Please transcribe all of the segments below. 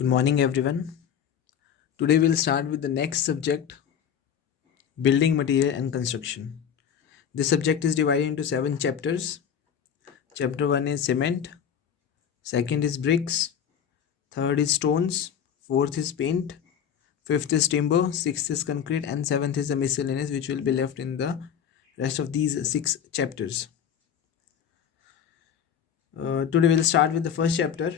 Good morning, everyone. Today we'll start with the next subject, building material and construction. This subject is divided into 7 chapters. Chapter 1 is cement, second is bricks, third is stones, fourth is paint, fifth is timber, sixth is concrete, and seventh is the miscellaneous, which will be left in the rest of these 6 chapters. Today we'll start with the first chapter,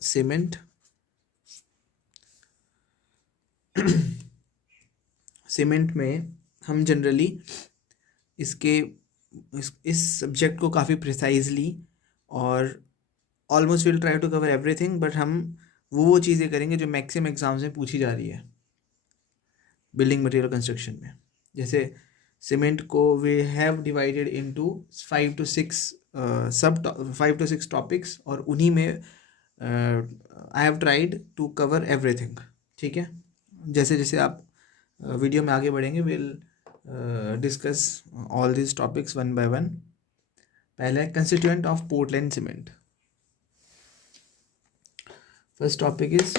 cement. Cement में हम generally इसके इस subject को काफ़ी precisely और almost will try to cover everything, but हम वो चीज़ें करेंगे जो मैक्सिमम एग्जाम्स में पूछी जा रही है बिल्डिंग मटेरियल कंस्ट्रक्शन में. जैसे सीमेंट को we have divided into 5 to 6 topics, और उन्हीं में I have tried to cover everything. ठीक है, जैसे जैसे आप वीडियो में आगे बढ़ेंगे will discuss all this topics one by one. पहला है constituent of Portland cement. First topic is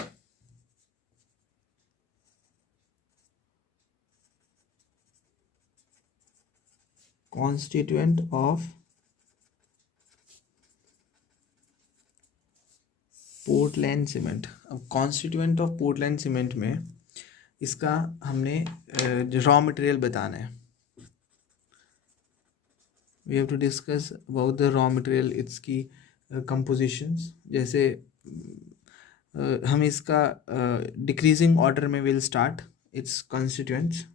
constituent of Portland cement. अब कॉन्स्टिट्यूएंट ऑफ पोर्टलैंड सीमेंट में इसका हमने रॉ मटेरियल बताना है. We have to discuss about the raw material, it's की compositions. जैसे हम इसका डिक्रीजिंग ऑर्डर में विल स्टार्ट इट्स कॉन्स्टिट्यूएंट्स.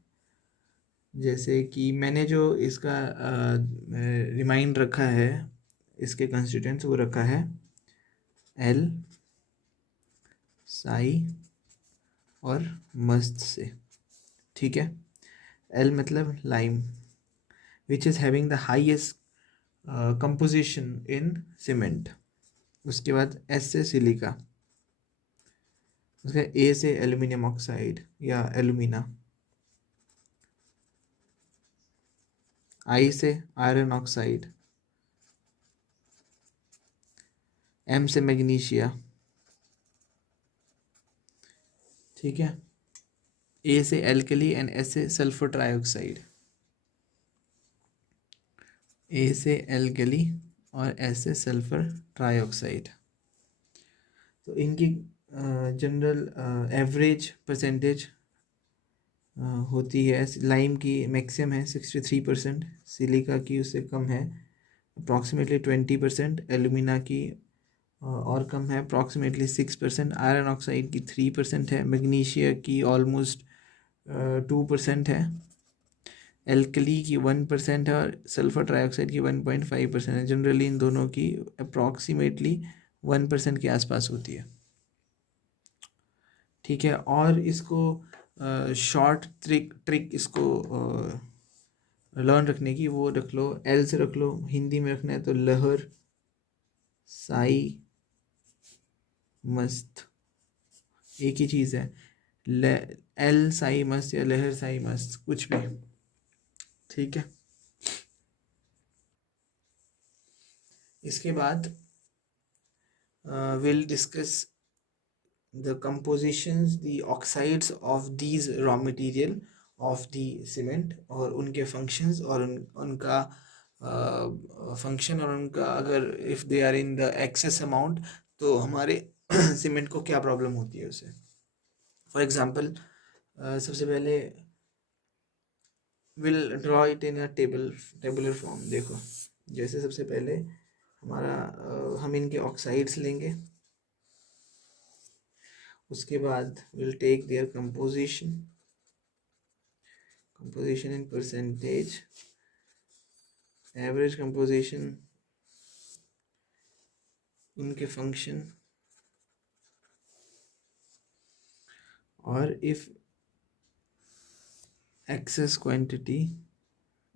जैसे कि मैंने जो इसका रिमाइंड रखा है, इसके कंस्टिट्यूएंट्स वो रखा है एल, साई और मस्त से. ठीक है, एल मतलब lime, which is having the highest composition in cement. उसके बाद एस से सिलिका, उसका ए से एल्यूमिनियम ऑक्साइड या एल्यूमिना, आई से आयरन ऑक्साइड, एम से मैग्नीशिया. ठीक है, ए से एल्कली एंड एस से सल्फर ट्राइऑक्साइड. ए से एल्कली और एस से सल्फर ट्राइऑक्साइड. तो इनकी जनरल एवरेज परसेंटेज होती है. लाइम की मैक्सिमम है 63%, सिलिका की उससे कम है अप्रॉक्सीमेटली 20%, एल्यूमिना की और कम है अप्रॉक्सीमेटली 6%, आयरन ऑक्साइड की 3% है, मैग्नीशिया की ऑलमोस्ट 2% है, एल्कली की 1% है और सल्फर ट्राइऑक्साइड की 1.5% है. जनरली इन दोनों की अप्रॉक्सीमेटली 1% के आसपास होती है. ठीक है, और इसको शॉर्ट ट्रिक इसको लर्न रखने की वो रख लो, एल से रख लो. हिंदी में रखना है तो लहर, साई, मस्त, एक ही चीज़ है. एल साई मस्त या लहर साई मस्त, कुछ भी. ठीक है, इसके बाद will discuss the compositions, the oxides of these raw material of the cement, और उनके functions और उनका function और उनका अगर if they are in the excess amount तो हमारे सीमेंट को क्या प्रॉब्लम होती है उसे. फॉर एग्जांपल सबसे पहले will draw it in a tabular form. देखो, जैसे सबसे पहले हमारा हम इनके ऑक्साइड्स लेंगे. उसके बाद will take their composition in percentage, average composition, उनके फंक्शन, और if excess quantity,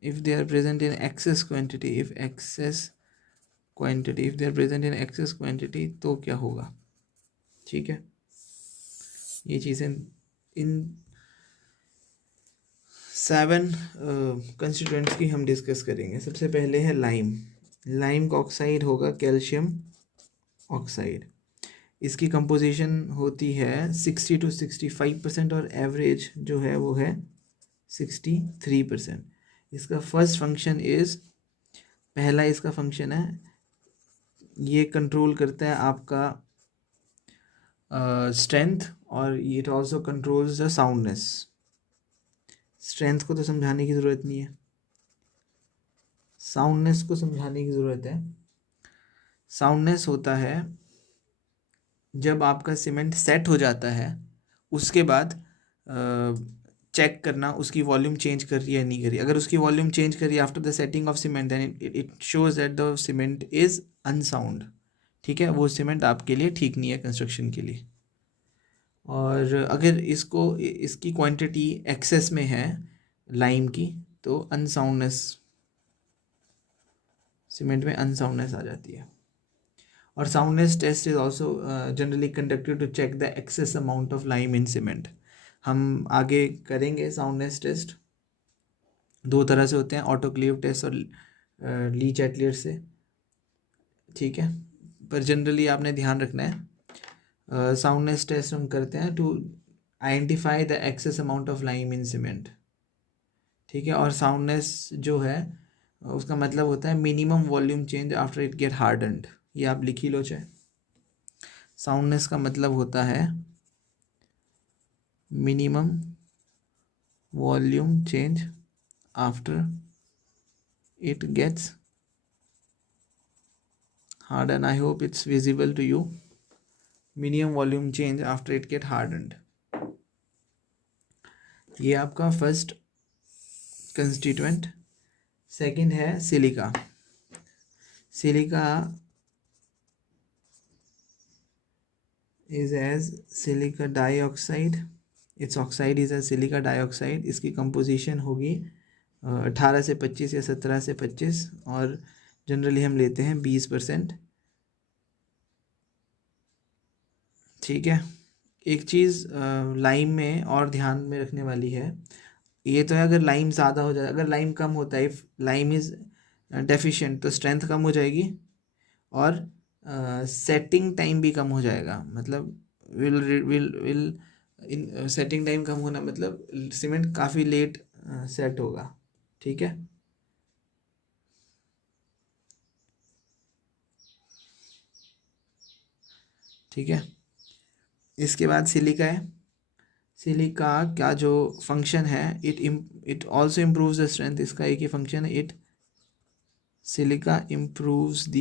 if they are present in excess quantity, if they are present in excess quantity तो क्या होगा. ठीक है, ये चीज़ें इन 7 कंस्टिट्यूएंट्स की हम डिस्कस करेंगे। सबसे पहले है लाइम। लाइम का ऑक्साइड होगा कैल्शियम ऑक्साइड। इसकी कंपोजिशन होती है 60 to 65% और एवरेज जो है वो है 63%। इसका फर्स्ट फंक्शन इज़, पहला इसका फंक्शन है, ये कंट्रोल करता है आपका स्ट्रेंथ और it also controls the soundness. Strength को तो समझाने की ज़रूरत नहीं है, साउंडनेस को समझाने की ज़रूरत है। साउंडनेस होता है जब आपका सीमेंट सेट हो जाता है, उसके बाद चेक करना उसकी वॉल्यूम चेंज कर रही है नहीं कर रही। अगर उसकी वॉल्यूम चेंज कर रही है after the setting of cement, then it shows that the cement is unsound. ठीक है, वो सीमेंट आपके लिए ठीक नहीं है कंस्ट्रक्शन के लिए। और अगर इसकी क्वांटिटी एक्सेस में है लाइम की, तो अनसाउंडनेस, सीमेंट में अनसाउंडनेस आ जाती है। और soundness test is also generally conducted to check the excess amount of lime in cement. हम आगे करेंगे साउंडनेस टेस्ट। दो तरह से होते हैं, ऑटोक्लेव टेस्ट और लीच एटलियर से। ठीक है, पर जनरली आपने ध्यान रखना है साउंडनेस टेस्ट हम करते हैं to identify the excess amount of lime in cement. ठीक है, और साउंडनेस जो है उसका मतलब होता है minimum volume change after it get hardened. ये आप लिख ही लो चाहे। साउंडनेस का मतलब होता है minimum volume change after it gets hardened. I hope it's visible to you. Minimum volume change after it get hardened. ये आपका फर्स्ट कंस्टिट्यूएंट। सेकंड है silica. Silica is as silica dioxide. Its oxide is as silica dioxide. इसकी composition होगी 18 से 25 या 17 से 25 और generally हम लेते हैं 20%। ठीक है, एक चीज़ लाइम में और ध्यान में रखने वाली है, ये तो है अगर लाइम ज़्यादा हो जाए, अगर लाइम कम होता है, इफ़ लाइम इज़ डेफिशिएंट, तो स्ट्रेंथ कम हो जाएगी और सेटिंग टाइम भी कम हो जाएगा। मतलब will will will in setting time कम होना मतलब सीमेंट काफ़ी लेट सेट होगा। ठीक है, ठीक है। इसके बाद सिलिका है। सिलिका का जो फंक्शन है, it also improves the strength. इसका एक ही फंक्शन है, it silica improves the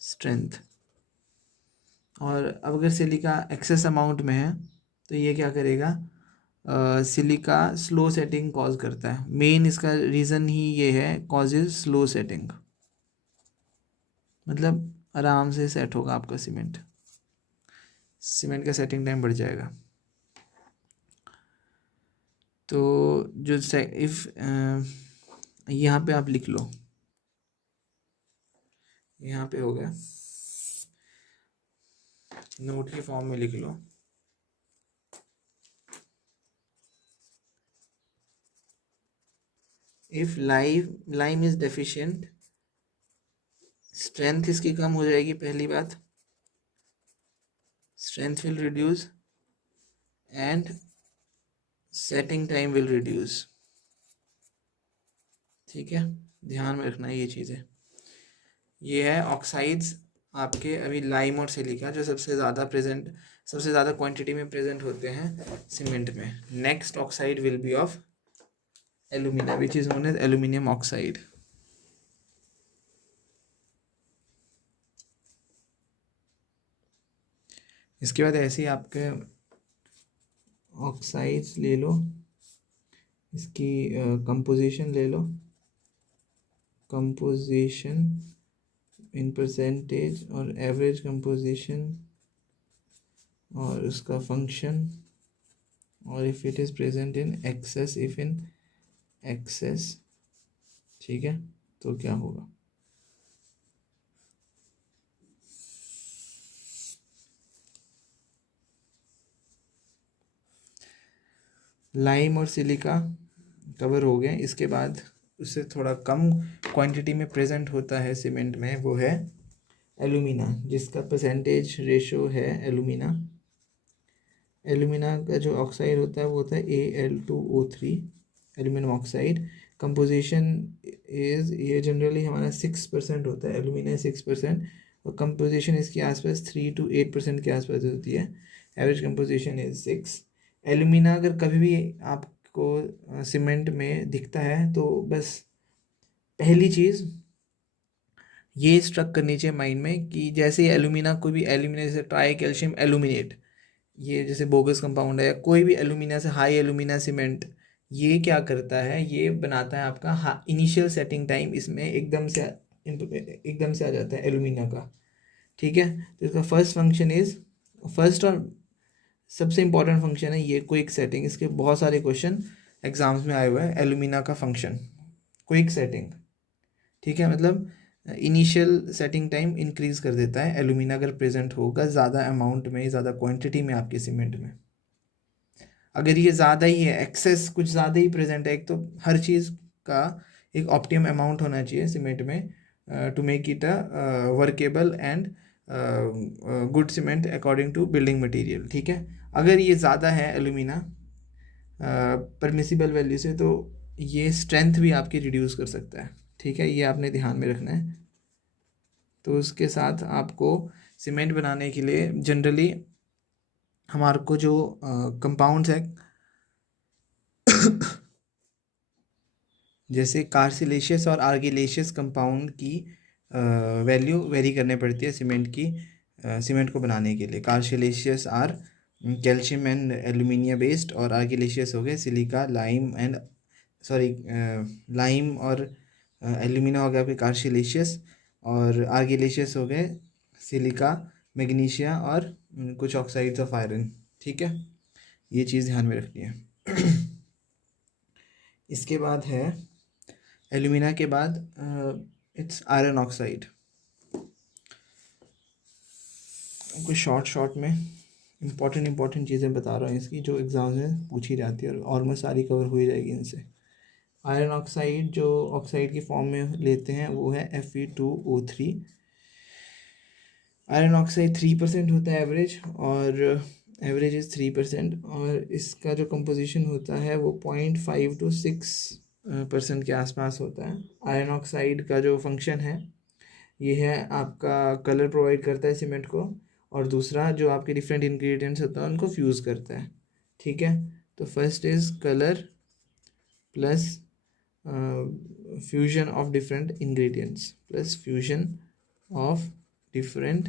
strength. और अब अगर सिलिका एक्सेस अमाउंट में है तो ये क्या करेगा, सिलिका स्लो सेटिंग कॉज करता है। मेन इसका रीज़न ही ये है, कॉजेज स्लो सेटिंग, मतलब आराम से सेट होगा आपका सीमेंट, सीमेंट का सेटिंग टाइम बढ़ जाएगा। तो जो इफ़ यहाँ पे आप लिख लो, यहाँ पे हो गया, नोट के फॉर्म में लिख लो, if lime is deficient, strength इसकी कम हो जाएगी। पहली बात, strength will reduce and setting time will reduce. ठीक है, ध्यान में रखना ये चीज़ें। ये है ऑक्साइड्स आपके अभी लाइम और सिलिका जो सबसे ज़्यादा क्वांटिटी में प्रेजेंट होते हैं सीमेंट में। Next oxide will be of alumina which is known as aluminium oxide. इसके बाद ऐसे ही आपके ऑक्साइड्स ले लो, इसकी कंपोजिशन ले लो, कंपोजिशन इन परसेंटेज और एवरेज कंपोजिशन और उसका फंक्शन, और if it is present in excess, if in excess, ठीक है, तो क्या होगा। लाइम और सिलिका कवर हो गए। इसके बाद उससे थोड़ा कम क्वांटिटी में प्रेजेंट होता है सीमेंट में, वो है एलुमिना, जिसका परसेंटेज रेशो है एलुमिना। एलुमिना का जो ऑक्साइड होता है वो होता है Al2O3, aluminium oxide. Composition is, ये जनरली हमारा 6% होता है, एलुमिना 6%, और कंपोजिशन इसके आसपास 3 to 8% के आसपास होती है। Average composition is 6। एलुमिना अगर कभी भी आपको सीमेंट में दिखता है तो बस पहली चीज़ ये स्ट्रक करनी चाहिए माइंड में कि जैसे ही एलुमिना, कोई भी एल्यूमिना, जैसे ट्राई कैल्शियम एलुमिनेट, ये जैसे बोगस कंपाउंड है, या कोई भी एलुमिना से हाई एलुमिना सीमेंट, ये क्या करता है, ये बनाता है आपका इनिशियल सेटिंग टाइम इसमें एकदम से आ जाता है एलुमिना का। ठीक है, तो इसका फर्स्ट फंक्शन इज, फर्स्ट और सबसे इंपॉर्टेंट फंक्शन है ये क्विक सेटिंग। इसके बहुत सारे क्वेश्चन एग्जाम्स में आए हुए हैं, एलुमिना का फंक्शन क्विक सेटिंग। ठीक है, मतलब इनिशियल सेटिंग टाइम इंक्रीज कर देता है एलुमिना अगर प्रेजेंट होगा ज़्यादा अमाउंट में, ज़्यादा क्वांटिटी में आपके सीमेंट में। अगर ये ज़्यादा ही है, एक्सेस कुछ ज़्यादा ही प्रेजेंट है, एक तो हर चीज़ का एक ऑप्टिमम अमाउंट होना चाहिए सीमेंट में to make it a workable and good cement according to building material. ठीक है, अगर ये ज़्यादा है एलुमिना परमिसिबल वैल्यू से, तो ये स्ट्रेंथ भी आपकी रिड्यूस कर सकता है। ठीक है, ये आपने ध्यान में रखना है। तो उसके साथ आपको सीमेंट बनाने के लिए जनरली हमारे को जो कंपाउंड्स है जैसे कार्सिलेशियस और आर्गिलेशियस कंपाउंड की वैल्यू वेरी करने पड़ती है सीमेंट की, सीमेंट को बनाने के लिए। Calcareous are calcium and alumina based, और आर्गिलेशियस हो गए silica, lime and sorry lime और एल्यूमिना हो गया आपके कार्सिलेशियस, और आर्गिलेशियस हो गए सिलिका, मैग्नीशिया और कुछ ऑक्साइड्स ऑफ आयरन। ठीक है, ये चीज़ ध्यान में रखनी है। इसके बाद है एल्यूमिना के बाद इट्स आयरन ऑक्साइड। कुछ शॉर्ट में इंपॉर्टेंट चीज़ें बता रहा हूँ इसकी, जो एग्ज़ाम्स में पूछी जाती है और ऑलमोस्ट सारी कवर हो ही जाएगी इनसे। आयरन ऑक्साइड जो ऑक्साइड की फॉर्म में लेते हैं वो है Fe2O3। आयरन ऑक्साइड 3% होता है एवरेज, और एवरेज इज़ 3%, और इसका जो कंपोजिशन होता है वो 0.5 to 6% के आसपास होता है। आयरन ऑक्साइड का जो फंक्शन है ये है आपका कलर प्रोवाइड करता है सीमेंट को, और दूसरा जो आपके डिफरेंट इंग्रेडिएंट्स होता है उनको फ्यूज़ करता है। ठीक है, तो first is colour plus fusion of different ingredients, plus fusion of different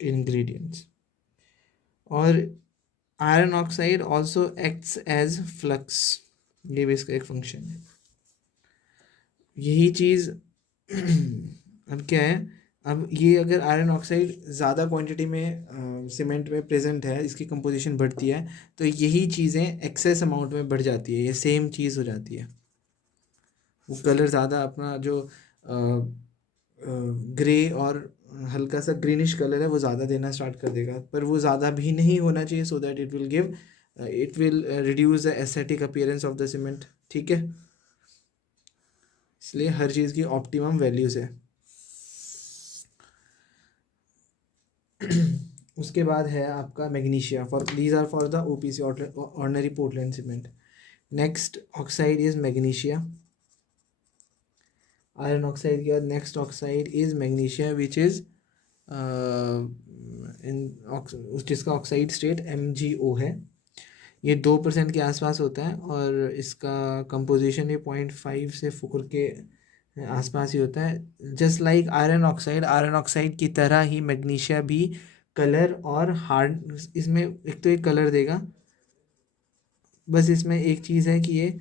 ingredients। और iron oxide also acts as flux, ये भी इसका एक फंक्शन है। यही चीज़ अब क्या है, अब ये अगर आयरन ऑक्साइड ज़्यादा क्वांटिटी में सीमेंट में प्रेजेंट है, इसकी कंपोजिशन बढ़ती है, तो यही चीज़ें एक्सेस अमाउंट में बढ़ जाती है, ये सेम चीज़ हो जाती है। वो कलर ज़्यादा अपना जो ग्रे और हल्का सा ग्रीनिश कलर है वो ज़्यादा देना स्टार्ट कर देगा, पर वो ज़्यादा भी नहीं होना चाहिए, so that it will reduce the aesthetic appearance of the cement. ठीक है, इसलिए हर चीज़ की ऑप्टिमम वैल्यूज है। उसके बाद है आपका magnesia, for these are for the OPC ordinary Portland cement. Next oxide is magnesia. Iron oxide के बाद next oxide is magnesia, which is जिसका ऑक्साइड स्टेट MgO है। ये 2% के आसपास होता है, और इसका कंपोजिशन भी 0.5 से 4 के आसपास ही होता है। जस्ट लाइक आयरन ऑक्साइड की तरह ही मैग्नीशिया भी कलर और हार्ड, इसमें एक तो एक कलर देगा, बस इसमें एक चीज़ है कि ये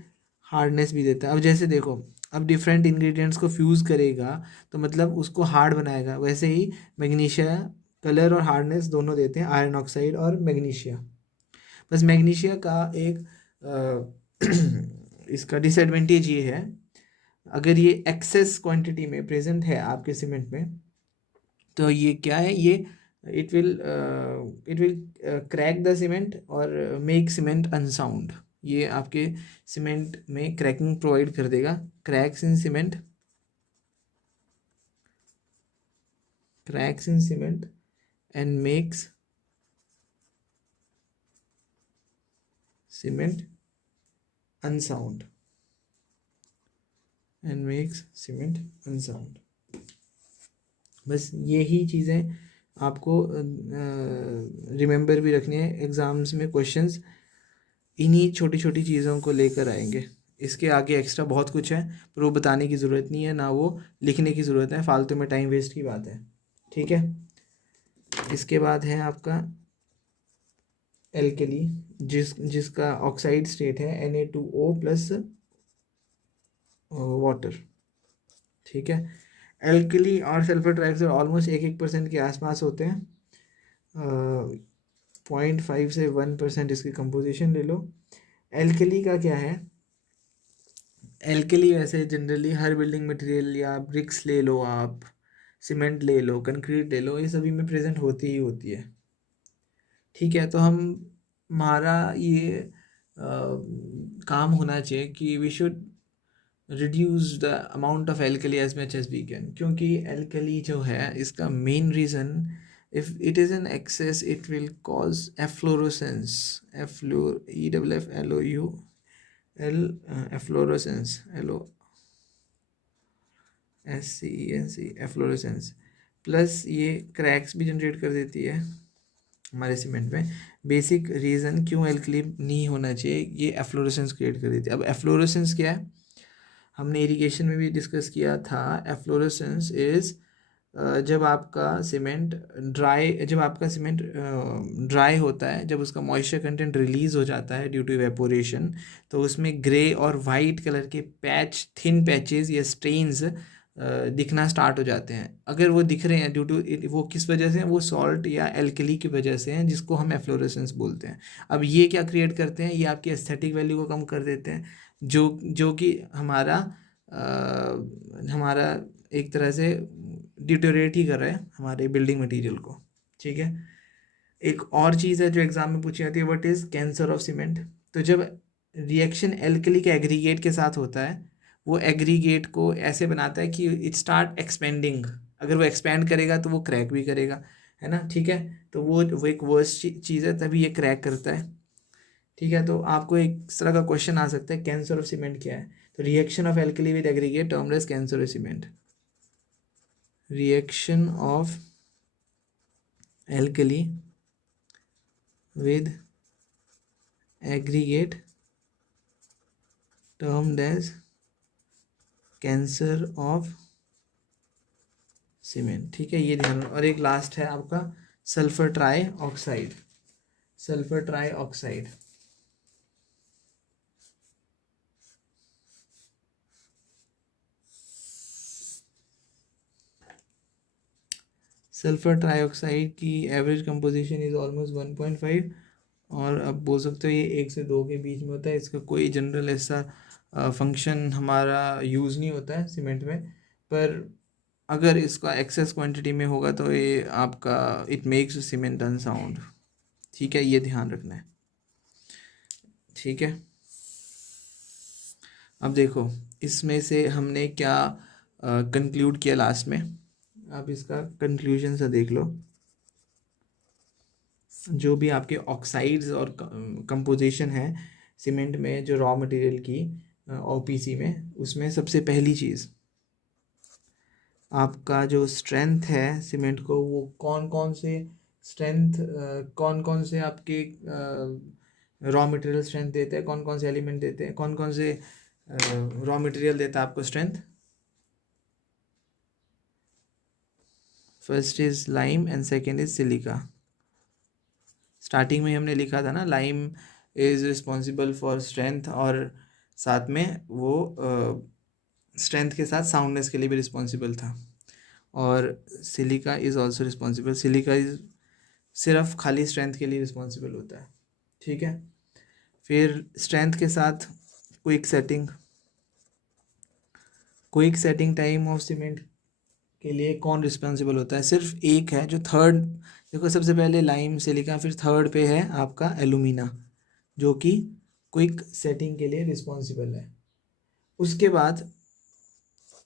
हार्डनेस भी देता है। अब जैसे देखो, अब डिफरेंट इंग्रेडिएंट्स को फ्यूज़ करेगा तो मतलब उसको हार्ड बनाएगा, वैसे ही मैग्नीशिया कलर और हार्डनेस दोनों देते हैं, आयरन ऑक्साइड और मैग्नीशिया। बस मैग्नीशिया का एक इसका डिसएडवांटेज ये है, अगर ये एक्सेस क्वांटिटी में प्रेजेंट है आपके सीमेंट में, तो ये क्या है, ये it will crack the cement और make cement unsound. ये आपके सीमेंट में क्रैकिंग प्रोवाइड कर देगा. Cracks in cement and makes cement unsound. बस यही चीज़ें आपको रिमेंबर भी रखनी है. एग्ज़ाम्स में क्वेश्चंस इन्हीं छोटी छोटी चीज़ों को लेकर आएंगे. इसके आगे एक्स्ट्रा बहुत कुछ है, पर वो बताने की ज़रूरत नहीं है, ना वो लिखने की ज़रूरत है. फालतू में टाइम वेस्ट की बात है. ठीक है. इसके बाद है आपका एल्केली, जिसका ऑक्साइड स्टेट है Na2O प्लस वाटर. ठीक है. एल्कली और सल्फर ट्राइऑक्साइड ऑलमोस्ट 1% के आसपास होते हैं. 0.5 से 1% इसकी कंपोजिशन ले लो. एल्कली का क्या है? एल्कली वैसे जनरली हर बिल्डिंग मटेरियल, या ब्रिक्स ले लो आप, सीमेंट ले लो, कंक्रीट ले लो, ये सभी में प्रेजेंट होती ही होती है. ठीक है. तो हमारा ये काम होना चाहिए कि we should reduce the amount of alkali as much as we can, क्योंकि एल्कली जो है इसका main reason, if it is an excess it will cause efflorescence. Efflorescence, efflorescence. Plus ये क्रैक्स भी जनरेट कर देती है हमारे सीमेंट में. बेसिक रीज़न क्यों एल्कली नहीं होना चाहिए, ये एफ्लोरोसेंस क्रिएट कर देती है. अब एफ्लोरोसेंस क्या है? हमने इरिगेशन में भी डिस्कस किया था. एफ्लोरोसेंस इज़ जब आपका सीमेंट ड्राई होता है, जब उसका मॉइस्चर कंटेंट रिलीज़ हो जाता है ड्यू टू इवेपोरेशन, तो उसमें ग्रे और वाइट कलर के थिन पैचेस या स्ट्रेन्स दिखना स्टार्ट हो जाते हैं. अगर वो दिख रहे हैं ड्यू टू, वो किस वजह से हैं? वो सॉल्ट या एल्कली की वजह से हैं, जिसको हम एफ्लोरेसेंस बोलते हैं. अब ये क्या क्रिएट करते हैं? ये आपकी एस्थेटिक वैल्यू को कम कर देते हैं, जो कि हमारा एक तरह से डिटोरेट ही कर रहा है हमारे बिल्डिंग मटेरियल को. ठीक है. एक और चीज़ है जो एग्जाम में पूछी जाती है, what is cancer of cement. तो जब रिएक्शन एल्कली के एग्रीगेट के साथ होता है, वो एग्रीगेट को ऐसे बनाता है कि इट स्टार्ट एक्सपेंडिंग. अगर वो एक्सपेंड करेगा तो वो क्रैक भी करेगा, है ना. ठीक है. तो वो एक वर्स्ट चीज़ है, तभी ये क्रैक करता है. ठीक है. तो आपको एक इस तरह का क्वेश्चन आ सकता है, कैंसर ऑफ सीमेंट क्या है? तो reaction of alkali with aggregate termed as cancer of cement. Reaction of alkali with aggregate termed as cancer of cement. ठीक है. ये ध्यान. और एक लास्ट है आपका sulphur trioxide. Sulphur trioxide sulphur trioxide की एवरेज कंपोजिशन इज़ ऑलमोस्ट 1.5, और अब बोल सकते हो ये 1 से 2 के बीच में होता है. इसका कोई जनरल ऐसा फंक्शन हमारा यूज़ नहीं होता है सीमेंट में, पर अगर इसका एक्सेस क्वांटिटी में होगा तो ये आपका इट मेक्स सीमेंट अनसाउंड. ठीक है. ये ध्यान रखना है. ठीक है. अब देखो इसमें से हमने क्या कंक्लूड किया लास्ट में. आप इसका कंक्लूजन सा देख लो. जो भी आपके ऑक्साइड्स और कंपोजिशन है सीमेंट में, जो रॉ मटेरियल की ओपीसी में, उसमें सबसे पहली चीज़ आपका जो स्ट्रेंथ है सीमेंट को, वो कौन कौन से आपके रॉ मटेरियल स्ट्रेंथ देते हैं, कौन कौन से एलिमेंट देते हैं, कौन कौन से रॉ मटेरियल देता है आपको strength. First is lime and second is silica. Starting में हमने लिखा था ना, lime is responsible for strength, और साथ में वो स्ट्रेंथ के साथ साउंडनेस के लिए भी रिस्पॉन्सिबल था. और silica is also responsible. Silica is सिर्फ खाली स्ट्रेंथ के लिए रिस्पॉन्सिबल होता है. ठीक है. फिर स्ट्रेंथ के साथ quick setting time of cement के लिए कौन रिस्पॉन्सिबल होता है? सिर्फ एक है जो थर्ड, देखो सबसे पहले लाइम, सिलिका, फिर थर्ड पे है आपका एलुमिना, जो कि क्विक सेटिंग के लिए रिस्पॉन्सिबल है। उसके बाद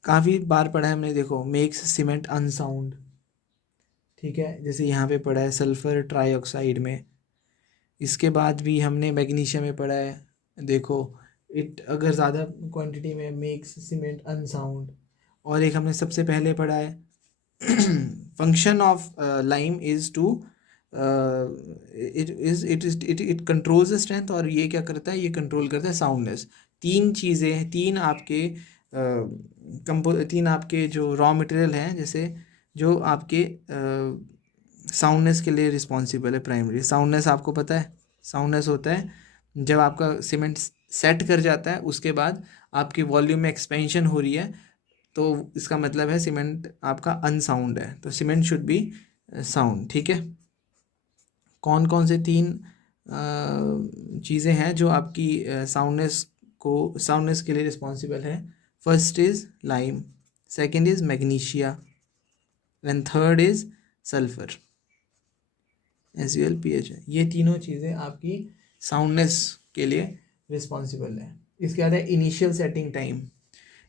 काफ़ी बार पढ़ा है हमने, देखो मेक्स सीमेंट अनसाउंड, ठीक है, जैसे यहाँ पे पढ़ा है सल्फर ट्राईऑक्साइड में। इसके बाद भी हमने मैग्नीशियम में पढ़ा है, देखो इट अगर ज़्यादा क्वांटिटी में मेक्स सीमेंट अनसाउंड। और एक हमने सबसे पहले पढ़ा है function of lime is to it controls the strength, और ये क्या करता है, ये कंट्रोल करता है साउंडनेस। तीन चीज़ें, तीन आपके जो रॉ मटेरियल हैं, जैसे जो आपके साउंडनेस के लिए रिस्पॉन्सिबल है। प्राइमरी साउंडनेस आपको पता है, साउंडनेस होता है जब आपका सीमेंट सेट कर जाता है, उसके बाद आपकी वॉल्यूम में एक्सपेंशन हो रही है, तो इसका मतलब है सीमेंट आपका अनसाउंड है। तो सीमेंट शुड बी साउंड, ठीक है। कौन कौन से तीन चीज़ें हैं जो आपकी साउंडनेस के लिए रिस्पॉन्सिबल है? First is lime, second is magnesia, and third is sulphur, SuLPH। ये तीनों चीज़ें आपकी साउंडनेस के लिए रिस्पॉन्सिबल है। इसके बाद है initial setting time.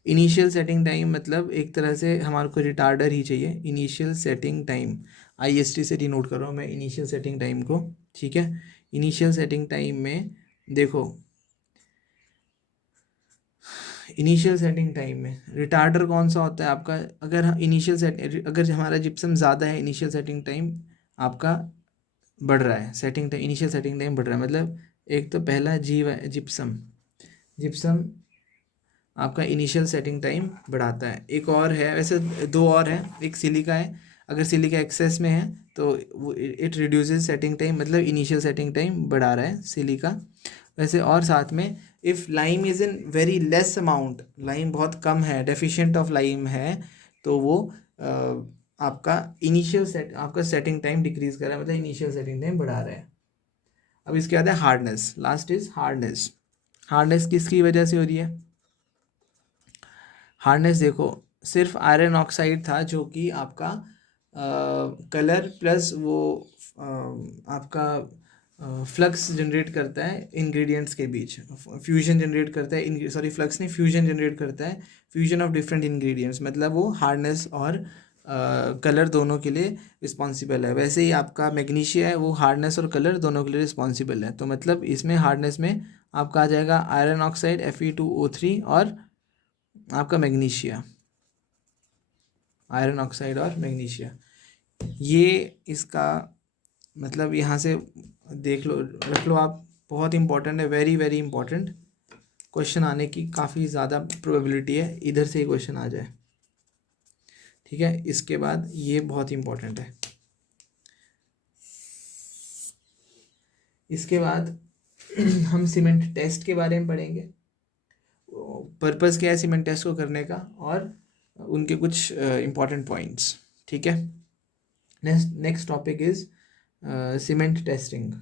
Initial setting time मतलब एक तरह से हमारे को रिटार्डर ही चाहिए। इनिशियल सेटिंग टाइम IST से डिनोट कर रहा हूँ मैं इनिशियल सेटिंग टाइम को, ठीक है। इनिशियल सेटिंग टाइम में देखो, इनिशियल सेटिंग टाइम में रिटार्डर कौन सा होता है आपका? अगर हमारा जिप्सम ज़्यादा है, इनिशियल सेटिंग टाइम आपका बढ़ रहा है, setting time, initial setting time बढ़ रहा है। मतलब एक तो पहला जिप्सम आपका इनिशियल सेटिंग टाइम बढ़ाता है। एक और है, वैसे दो और है, एक सिलिका है। अगर सिलिका एक्सेस में है तो इट रिड्यूसेस सेटिंग टाइम, मतलब इनिशियल सेटिंग टाइम बढ़ा रहा है सिलिका। वैसे और साथ में if lime is in very less amount, lime बहुत कम है, डेफिशिएंट ऑफ लाइम है, तो वो आपका आपका सेटिंग टाइम डिक्रीज कर रहा है, मतलब इनिशियल सेटिंग टाइम बढ़ा रहा है। अब इसके बाद है hardness, last is hardness. Hardness किसकी वजह से हो रही है? हार्डनेस देखो, सिर्फ आयरन ऑक्साइड था जो कि आपका कलर प्लस वो आपका फ्लक्स जनरेट करता है इंग्रेडिएंट्स के बीच, फ्यूजन जनरेट करता है, फ्लक्स नहीं, फ्यूजन जनरेट करता है, फ्यूजन ऑफ डिफरेंट इंग्रेडिएंट्स, मतलब वो हार्डनेस और कलर दोनों के लिए रिस्पॉन्सिबल है। वैसे ही आपका मैग्नीशिया है, वो हार्डनेस और कलर दोनों के लिए रिस्पॉन्सिबल है। तो मतलब इसमें हार्डनेस में आपका आ जाएगा आयरन ऑक्साइड Fe2O3 और आपका मैग्नीशिया, आयरन ऑक्साइड और मैग्नीशिया। ये इसका मतलब यहाँ से देख लो, रख लो आप, बहुत इंपॉर्टेंट है, वेरी वेरी इंपॉर्टेंट। क्वेश्चन आने की काफ़ी ज़्यादा प्रोबेबिलिटी है, इधर से ही क्वेश्चन आ जाए, ठीक है। इसके बाद ये बहुत इंपॉर्टेंट है। इसके बाद हम सीमेंट टेस्ट के बारे में पढ़ेंगे, पर्पस क्या है सीमेंट टेस्ट को करने का, और उनके कुछ इंपॉर्टेंट पॉइंट्स, ठीक है। Next topic is cement testing.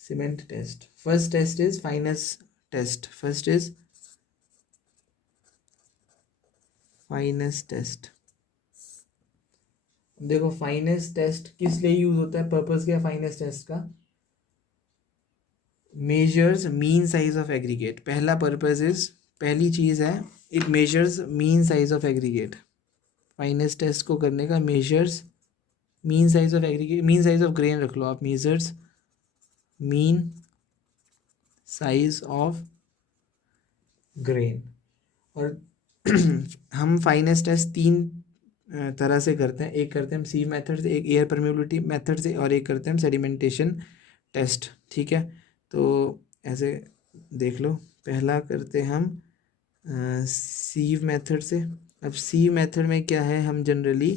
Cement test, first test is fineness test. First is fineness test. देखो फाइनेस टेस्ट किस लिए यूज होता है, पर्पस क्या है फाइनेस टेस्ट का? Measures mean size of aggregate. पहला पर्पस इज, पहली चीज़ है, it measures mean size of aggregate. Fineness test को करने का measures mean size of aggregate, mean size of grain रख लो आप, measures mean size of grain. और हम फाइनेस टेस्ट तीन तरह से करते हैं, एक करते हैं हम सीव मेथड से, एक एयर परमेबिलिटी मेथड से, और एक करते हैं हम सेडिमेंटेशन टेस्ट, ठीक है। तो ऐसे देख लो, पहला करते हैं हम सीव मेथड से। अब सीव मेथड में क्या है, हम जनरली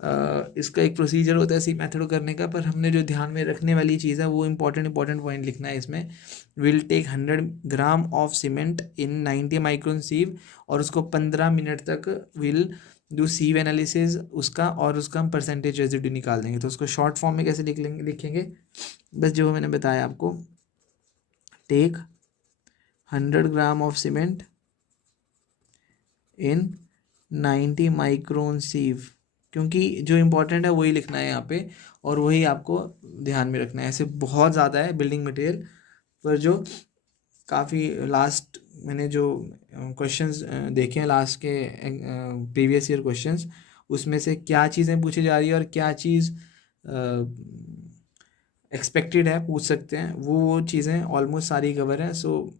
इसका एक प्रोसीजर होता है सी मेथड करने का, पर हमने जो ध्यान में रखने वाली चीज़ है वो इंपॉर्टेंट पॉइंट लिखना है इसमें। Will take 100 gram of cement in 90 micron sieve, और उसको 15 मिनट तक विल डू सीव एनालिसिस उसका, और उसका हम परसेंटेज रेजिड्यू निकाल देंगे। तो उसको शॉर्ट फॉर्म में कैसे लिखेंगे, बस जो मैंने बताया आपको, take 100 gram of cement in 90 micron sieve, क्योंकि जो इम्पोर्टेंट है वही लिखना है यहाँ पे, और वही आपको ध्यान में रखना है। ऐसे बहुत ज़्यादा है बिल्डिंग मटेरियल, पर जो काफ़ी लास्ट मैंने जो क्वेश्चंस देखे हैं लास्ट के प्रीवियस ईयर क्वेश्चंस, उसमें से क्या चीज़ें पूछी जा रही है और क्या चीज़ एक्सपेक्टेड है पूछ सकते हैं, वो चीज़ें ऑलमोस्ट सारी कवर हैं। सो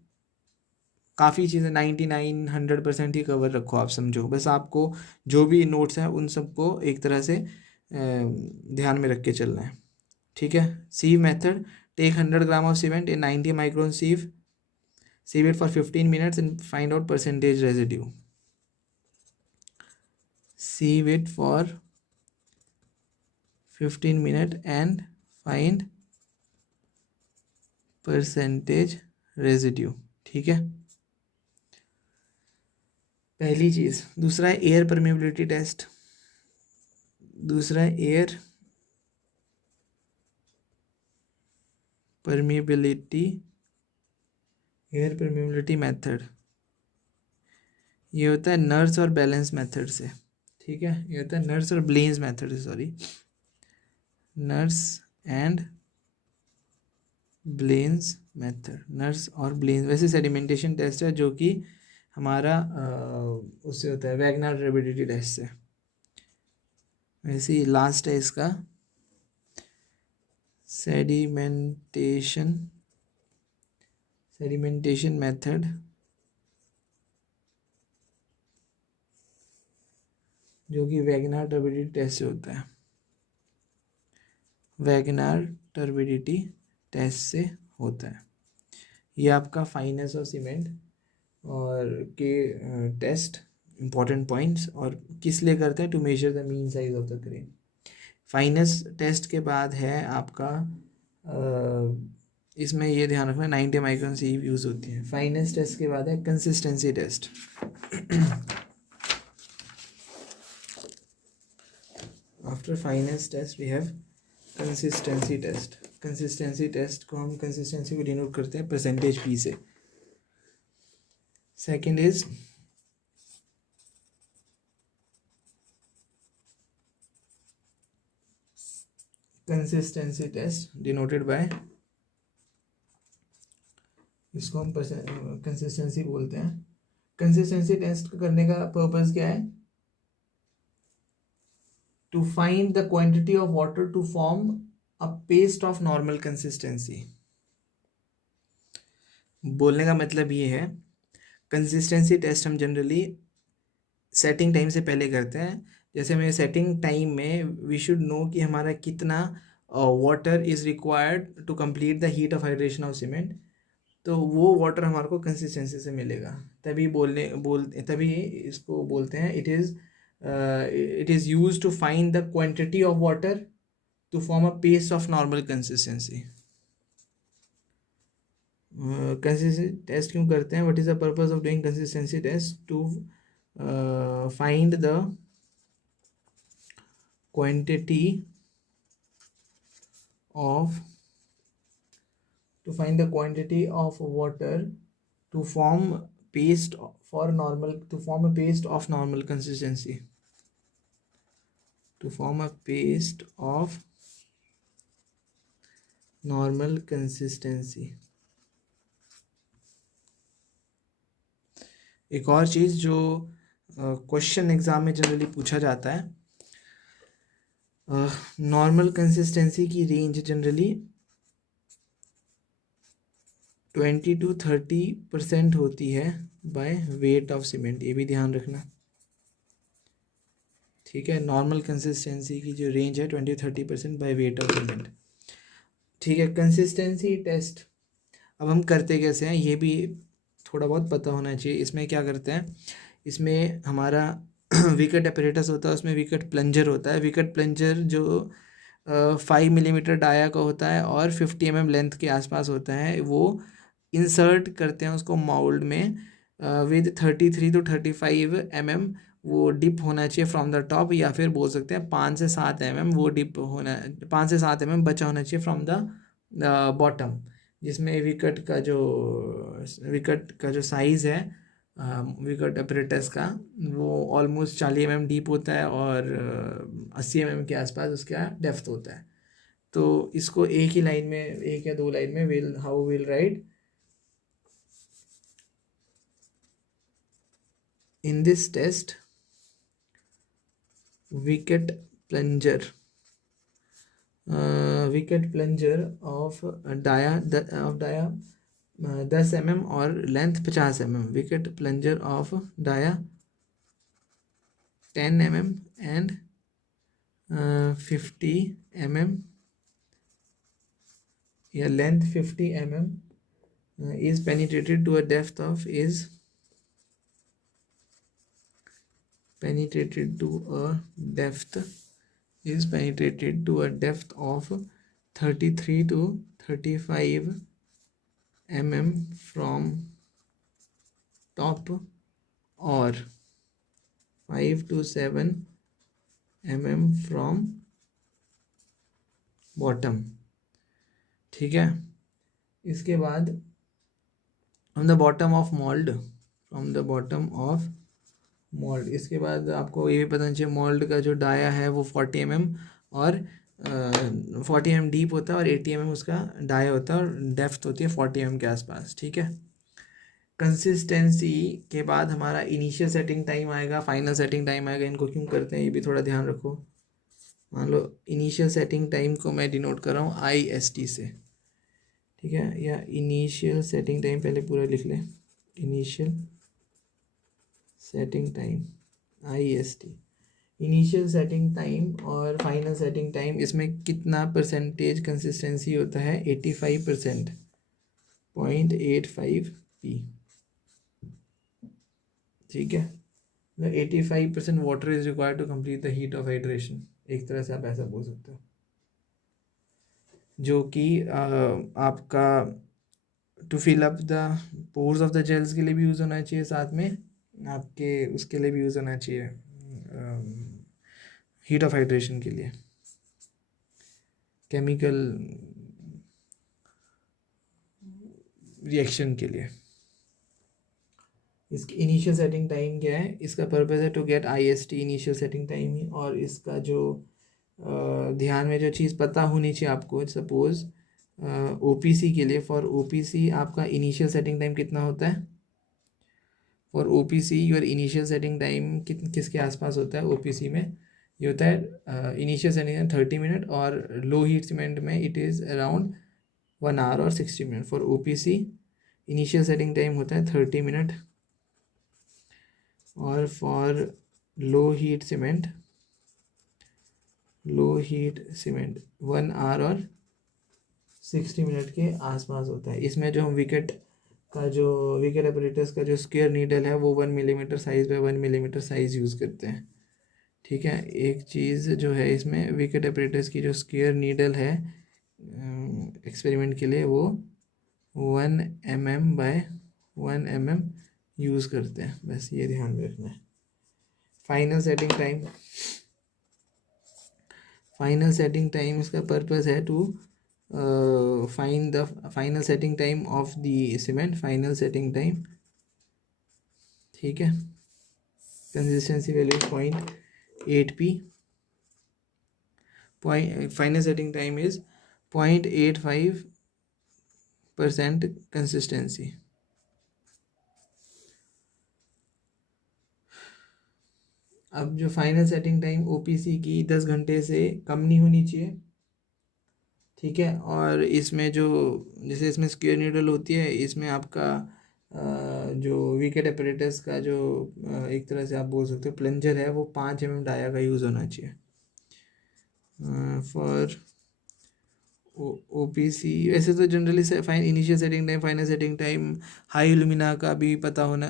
काफ़ी चीज़ें 99-100% ही कवर रखो आप, समझो बस। आपको जो भी नोट्स हैं उन सबको एक तरह से ध्यान में रख के चलना है, ठीक है। Sieve method, take 100 gram of cement in 90 micron sieve, sieve it for 15 minutes and find out percentage residue. Sieve it for 15 minutes and find percentage residue, ठीक है, पहली चीज़। दूसरा है एयर परमेबिलिटी टेस्ट, दूसरा है एयर परमेबिलिटी मेथड। ये होता है नर्स और बैलेंस मेथड से, ठीक है। ये होता है नर्स और ब्लेन्स मेथड से, sorry, nurse and blends method, nurse और ब्लेन्स। वैसे सेडिमेंटेशन टेस्ट है जो कि हमारा उससे होता है वैगनर टर्बिडिटी टेस्ट से। वैसे ही लास्ट है इसका सेडिमेंटेशन मेथड, जो कि वैगनर टर्बिडिटी टेस्ट से होता है, वैगनर टर्बिडिटी टेस्ट से होता है। ये आपका फाइनेस ऑफ सीमेंट और के टेस्ट इंपॉर्टेंट पॉइंट्स, और किस लिए करते हैं, to measure the mean size of the grain. Fineness test के बाद है आपका इसमें ये ध्यान रखना 90 माइक्रोन सीव यूज़ होती है। फाइनेस टेस्ट के बाद है consistency test. After fineness test we have consistency test. Consistency test को हम कंसिस्टेंसी को डिनोट करते हैं परसेंटेज पी से। Second is consistency test denoted by, इसको हम कंसिस्टेंसी बोलते हैं। कंसिस्टेंसी टेस्ट करने का पर्पस क्या है, to find the quantity of water to form a paste of normal consistency. बोलने का मतलब ये है, कंसिस्टेंसी टेस्ट हम जनरली सेटिंग टाइम से पहले करते हैं। जैसे मैं सेटिंग टाइम में वी शुड नो कि हमारा कितना water is required to complete the heat of hydration of cement, तो वो वाटर हमारे को कंसिस्टेंसी से मिलेगा। तभी इसको बोलते हैं it is use to find the quantity of water to form a paste of normal consistency. Consistency test क्यों करते हैं, what is the purpose of doing consistency test, to find the quantity of water to form paste of normal consistency, to form a paste of normal consistency। एक और चीज़ जो question exam में generally पूछा जाता है, नॉर्मल कंसिस्टेंसी की range generally 20 to 30% होती है बाय वेट ऑफ सीमेंट। ये भी ध्यान रखना, ठीक है। नॉर्मल कंसिस्टेंसी की जो रेंज है 20-30% बाय वेट ऑफ सीमेंट, ठीक है। कंसिस्टेंसी टेस्ट अब हम करते कैसे हैं, ये भी थोड़ा बहुत पता होना चाहिए। इसमें क्या करते हैं, इसमें हमारा विकेट अपरेटस होता है, उसमें विकेट प्लंजर होता है। विकेट प्लंजर जो 5 मिलीमीटर डाया का होता है और 50 mm लेंथ के आसपास होता है, वो इंसर्ट करते हैं उसको माउल्ड में विद 33 to 35 mm वो डिप होना चाहिए फ्रॉम द टॉप, या फिर बोल सकते हैं 5 से 7 वो डिप होना, 5 से 7 बचा होना चाहिए फ्रॉम द बॉटम, जिसमें विकट का जो साइज़ है विकट अपरेटस का, वो ऑलमोस्ट 40 डीप होता है और 80 के आसपास उसका डेप्थ होता है। तो इसको एक ही लाइन में, एक या दो लाइन में how will write in this test wicket plunger of dia 10 और length 50 wicket plunger of dia 10 and 50 या length 50 is penetrated to a depth of penetrated to a depth of 33 to 35 from top or 5 to 7 from bottom। ठीक है, इसके बाद from the bottom of mould, इसके बाद आपको ये भी पता चाहिए मोल्ड का जो डाया है वो 40 और 40 डीप होता है और 80 उसका डाया होता है और डेप्थ होती है 40 के आसपास। ठीक है, कंसिस्टेंसी के बाद हमारा इनिशियल सेटिंग टाइम आएगा, फाइनल सेटिंग टाइम आएगा। इनको क्यों करते हैं ये भी थोड़ा ध्यान रखो। मान लो इनिशियल सेटिंग टाइम को मैं डिनोट कर रहा हूँ IST से, ठीक है, या इनिशियल सेटिंग टाइम पहले पूरा लिख लें, initial setting time IST। Initial setting time और फाइनल सेटिंग टाइम, इसमें कितना परसेंटेज कंसिस्टेंसी होता है? 85%, 0.85p। ठीक है, 85% water is required to complete the heat of hydration, एक तरह से आप ऐसा बोल सकते हो, जो कि आपका to fill up the pores of the gels के लिए भी यूज़ होना चाहिए, साथ में आपके उसके लिए भी यूज़ होना चाहिए हीट ऑफ हाइड्रेशन के लिए, केमिकल रिएक्शन के लिए। इसकी इनिशियल सेटिंग टाइम क्या है? इसका पर्पस है to get IST initial setting time ही। और इसका जो ध्यान में जो चीज़ पता होनी चाहिए आपको, सपोज OPC के लिए, फॉर OPC आपका इनिशियल सेटिंग टाइम कितना होता है? For OPC your initial setting time किसके आसपास होता है? OPC में ये होता है इनिशियल सेटिंग टाइम 30 मिनट और लो हीट सीमेंट में इट इज़ अराउंड 1 आवर और 60 minute. For OPC initial setting time होता है 30 मिनट और for low heat cement 1 hour और 60 मिनट के आसपास होता है। इसमें जो हम विकेट अपरेटस का जो स्क्वायर नीडल है वो 1 millimetre size by 1 millimetre size use करते हैं। ठीक है, एक चीज़ जो है इसमें विकेट अपरेटस की जो स्क्वायर नीडल है एक्सपेरिमेंट के लिए वो 1 mm बाय 1 mm यूज़ करते हैं, बस ये ध्यान में रखना है। फाइनल सेटिंग टाइम इसका पर्पस है to find the final setting time of the cement, final setting time. ठीक है, consistency value 0.8p, final setting time is 0.85% consistency. अब जो फाइनल सेटिंग टाइम OPC की 10 घंटे से कम नहीं होनी चाहिए। ठीक है, और इसमें जो जैसे इसमें स्क्वायर नीडल होती है, इसमें आपका जो विकेट अपरेटस का जो एक तरह से आप बोल सकते हो प्लंजर है, वो 5 mm डाया का यूज़ होना चाहिए। फॉर OPC वैसे तो generally initial setting time, final setting time, high alumina का भी पता होना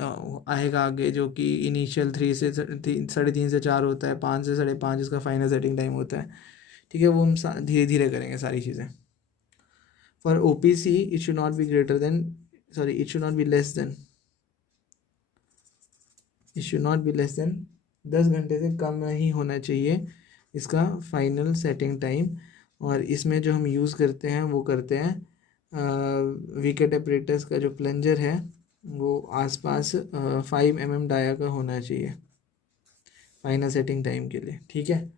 आएगा आगे, जो कि इनिशियल 3 से 3.5 से 4 होता है, 5 से 5.5 इसका फाइनल सेटिंग टाइम होता है। ठीक है, वो हम धीरे धीरे करेंगे सारी चीज़ें। For OPC it should not be greater then it should not be less then 10 घंटे से कम नहीं होना चाहिए इसका फाइनल सेटिंग टाइम। और इसमें जो हम यूज़ करते हैं वो करते हैं विकेट अपरेटस का जो प्लंजर है वो आसपास 5 mm डाया का होना चाहिए फाइनल सेटिंग टाइम के लिए, ठीक है।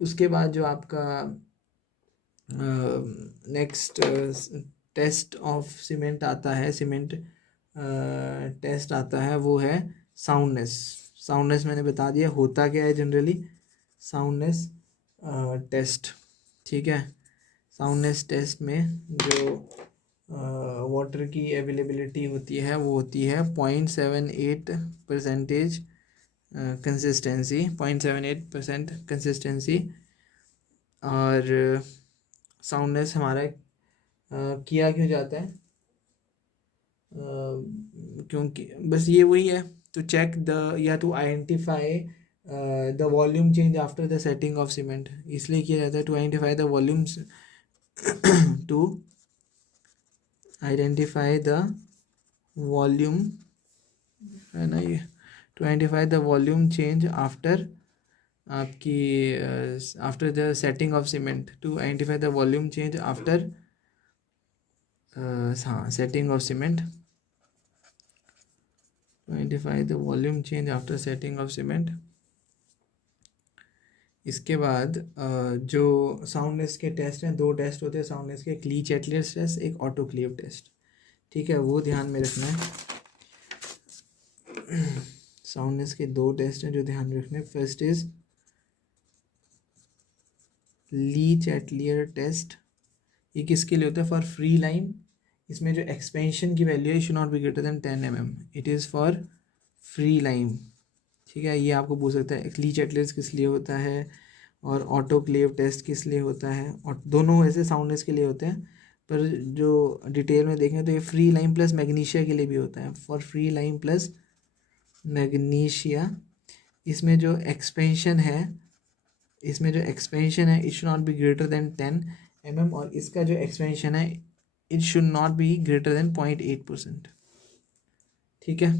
उसके बाद जो आपका नेक्स्ट टेस्ट ऑफ सीमेंट आता है, सीमेंट टेस्ट आता है, वो है साउंडनेस। साउंडनेस मैंने बता दिया होता क्या है जनरली, साउंडनेस टेस्ट, ठीक है। साउंडनेस टेस्ट में जो वाटर की अवेलेबिलिटी होती है वो होती है 0.78% कंसिस्टेंसी, 0.78% कंसिस्टेंसी। और साउंडनेस हमारा किया क्यों जाता है, क्योंकि बस ये वही है टू चेक द या to identify the volume change after the setting of cement, इसलिए किया जाता है to identify the volumes to identify the volume, है ना ये, to identify the volume change after आपकी after the setting of cement, to identify the volume change after हाँ setting of cement, identify the volume change after setting of cement. इसके बाद जो soundness के test हैं, 2 टेस्ट होते हैं soundness के, एक ली चैटलियर्स टेस्ट, एक ऑटोक्लेव टेस्ट, ठीक है, वो ध्यान में रखना है। साउंडनेस के 2 टेस्ट हैं जो ध्यान में रखना है। First is Le Chatelier test, ये किसके लिए होता है, फॉर फ्री लाइन। इसमें जो एक्सपेंशन की वैल्यू है, should not be greater than 10 mm, it is for free line, ठीक है। ये आपको पूछ सकता है ली चैटलियर्स किस लिए होता है और ऑटोक्लेव टेस्ट किस लिए होता है, और दोनों वैसे साउंडनेस के लिए होते हैं, पर जो डिटेल में देखें तो ये फ्री लाइन प्लस मैग्नीशिया के लिए भी होता है, for free lime plus magnesia. इसमें जो एक्सपेंशन है, it should not be greater than 10 mm, और इसका जो एक्सपेंशन है it should not be greater than 0.8%, ठीक है।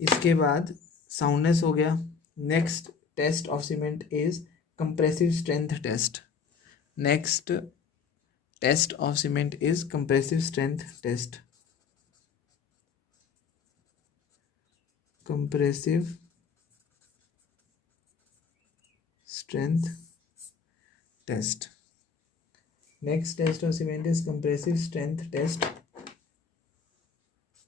इसके बाद साउंडनेस हो गया। Next test of cement is compressive strength test. Next test of cement is compressive strength test. Compressive strength test. Next test of cement is compressive strength test,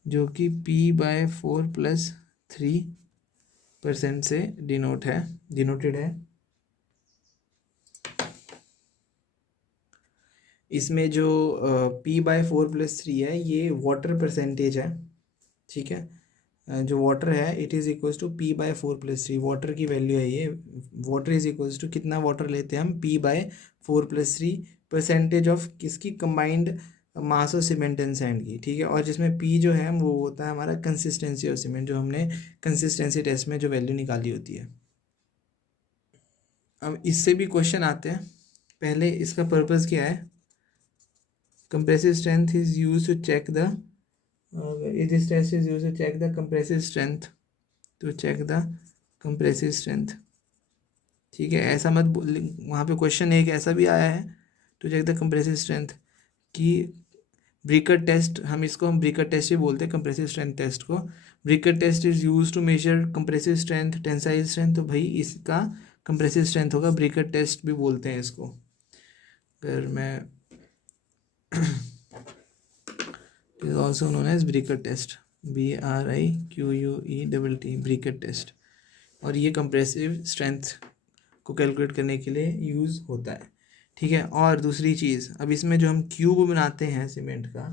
जो कि P/4+3% से denoted है। इसमें जो P/4+3 है ये वाटर परसेंटेज है, ठीक है। जो वाटर है it is equals to P/4+3, water की वैल्यू है ये। वाटर इज इक्वल्स टू कितना वाटर लेते हैं हम, P/4+3 परसेंटेज ऑफ किसकी, combined mass of cement and sand की, ठीक है। और जिसमें P जो है वो होता है हमारा कंसिस्टेंसी ऑफ सीमेंट, जो हमने कंसिस्टेंसी टेस्ट में जो वैल्यू निकाली होती है। अब इससे भी क्वेश्चन आते हैं। पहले इसका पर्पस क्या है, compressive strength is use to check the this test is used to check the compressive strength, to check the compressive strength, ठीक है। ऐसा मत वहाँ पे क्वेश्चन एक ऐसा भी आया है to check the compressive strength कि ब्रीकर टेस्ट, हम ब्रीकर टेस्ट ही बोलते हैं कंप्रेसिव स्ट्रेंथ टेस्ट को। Briquette test is use to measure compressive strength, tensile strength, तो भाई इसका कंप्रेसिव स्ट्रेंथ होगा, ब्रीकर टेस्ट भी बोलते हैं इसको। अगर मैं is also known as briquette test, BRIQUET, briquette test. और ये कंप्रेसिव स्ट्रेंथ को कैलकुलेट करने के लिए यूज़ होता है, ठीक है। और दूसरी चीज़, अब इसमें जो हम क्यूब बनाते हैं सीमेंट का,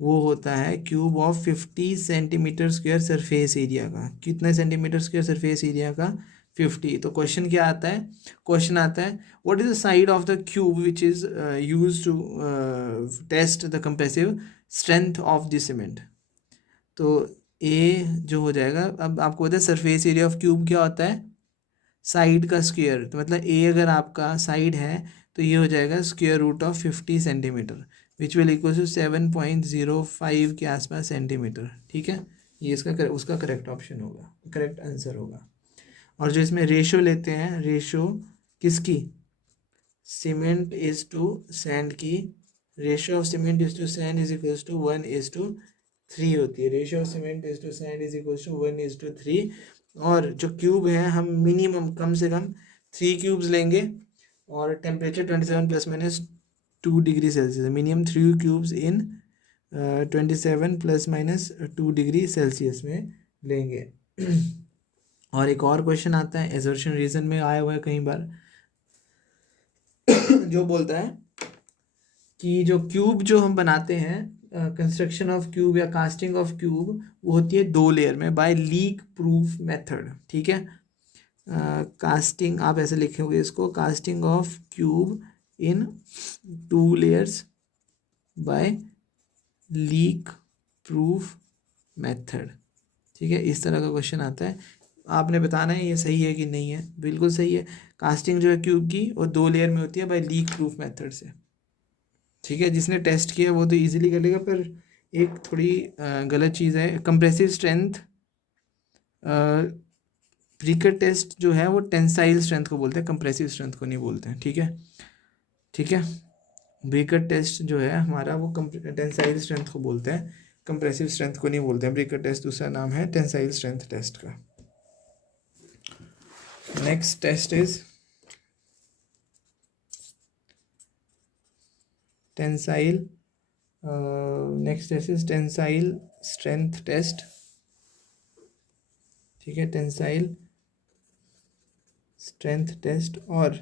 वो होता है cube of 50 centimetre square surface area का। कितने सेंटीमीटर स्क्वायर सरफेस एरिया का, 50। तो क्वेश्चन क्या आता है, क्वेश्चन आता है what is the side of the cube which is use to test the compressive strength of the cement. तो ए जो हो जाएगा, अब आपको पता है सरफेस एरिया ऑफ क्यूब क्या होता है, साइड का स्क्वायर। तो मतलब ए अगर आपका साइड है तो ये हो जाएगा square root of 50 centimetre, which will equal to 7.05 के आसपास सेंटीमीटर, ठीक है। ये इसका उसका करेक्ट ऑप्शन होगा, करेक्ट आंसर होगा। और जो इसमें रेशो लेते हैं, रेशो किसकी, सीमेंट इज टू सैंड की, ratio of cement is to sand is equals to 1:3 होती है। Ratio of cement is to sand is equals to 1:3। और जो क्यूब है हम मिनिमम कम से कम 3 क्यूब्स लेंगे, और टेम्परेचर 27 ± 2 डिग्री सेल्सियस है। मिनिमम 3 क्यूब्स इन 27 ± 2 डिग्री सेल्सियस में लेंगे। और एक और क्वेश्चन आता है, एजर्शन रीजन में आया हुआ है कई बार, जो बोलता है कि जो क्यूब जो हम बनाते हैं, कंस्ट्रक्शन ऑफ क्यूब या कास्टिंग ऑफ क्यूब, वो होती है 2 लेयर में बाय लीक प्रूफ मेथड। ठीक है, कास्टिंग आप ऐसे लिखोगे इसको, casting of cube in 2 layers by leak proof method. ठीक है, इस तरह का क्वेश्चन आता है, आपने बताना है ये सही है कि नहीं है। बिल्कुल सही है, कास्टिंग जो है क्यूब की वो 2 लेयर में होती है बाय लीक प्रूफ मेथड से। ठीक है, जिसने टेस्ट किया वो तो इजीली कर लेगा, पर एक थोड़ी गलत चीज़ है, कंप्रेसिव स्ट्रेंथ, ब्रीकर टेस्ट जो है वो टेंसाइल स्ट्रेंथ को बोलते हैं, कंप्रेसिव स्ट्रेंथ को नहीं बोलते हैं। ठीक है, ठीक है, ब्रीकर टेस्ट जो है हमारा वो टेंसाइल स्ट्रेंथ को बोलते हैं, कंप्रेसिव स्ट्रेंथ को नहीं बोलते हैं। ब्रीकर टेस्ट दूसरा नाम है टेंसाइल स्ट्रेंथ टेस्ट का। Next test is tensile, next test is tensile strength test. ठीक है, टेंसाइल स्ट्रेंथ टेस्ट और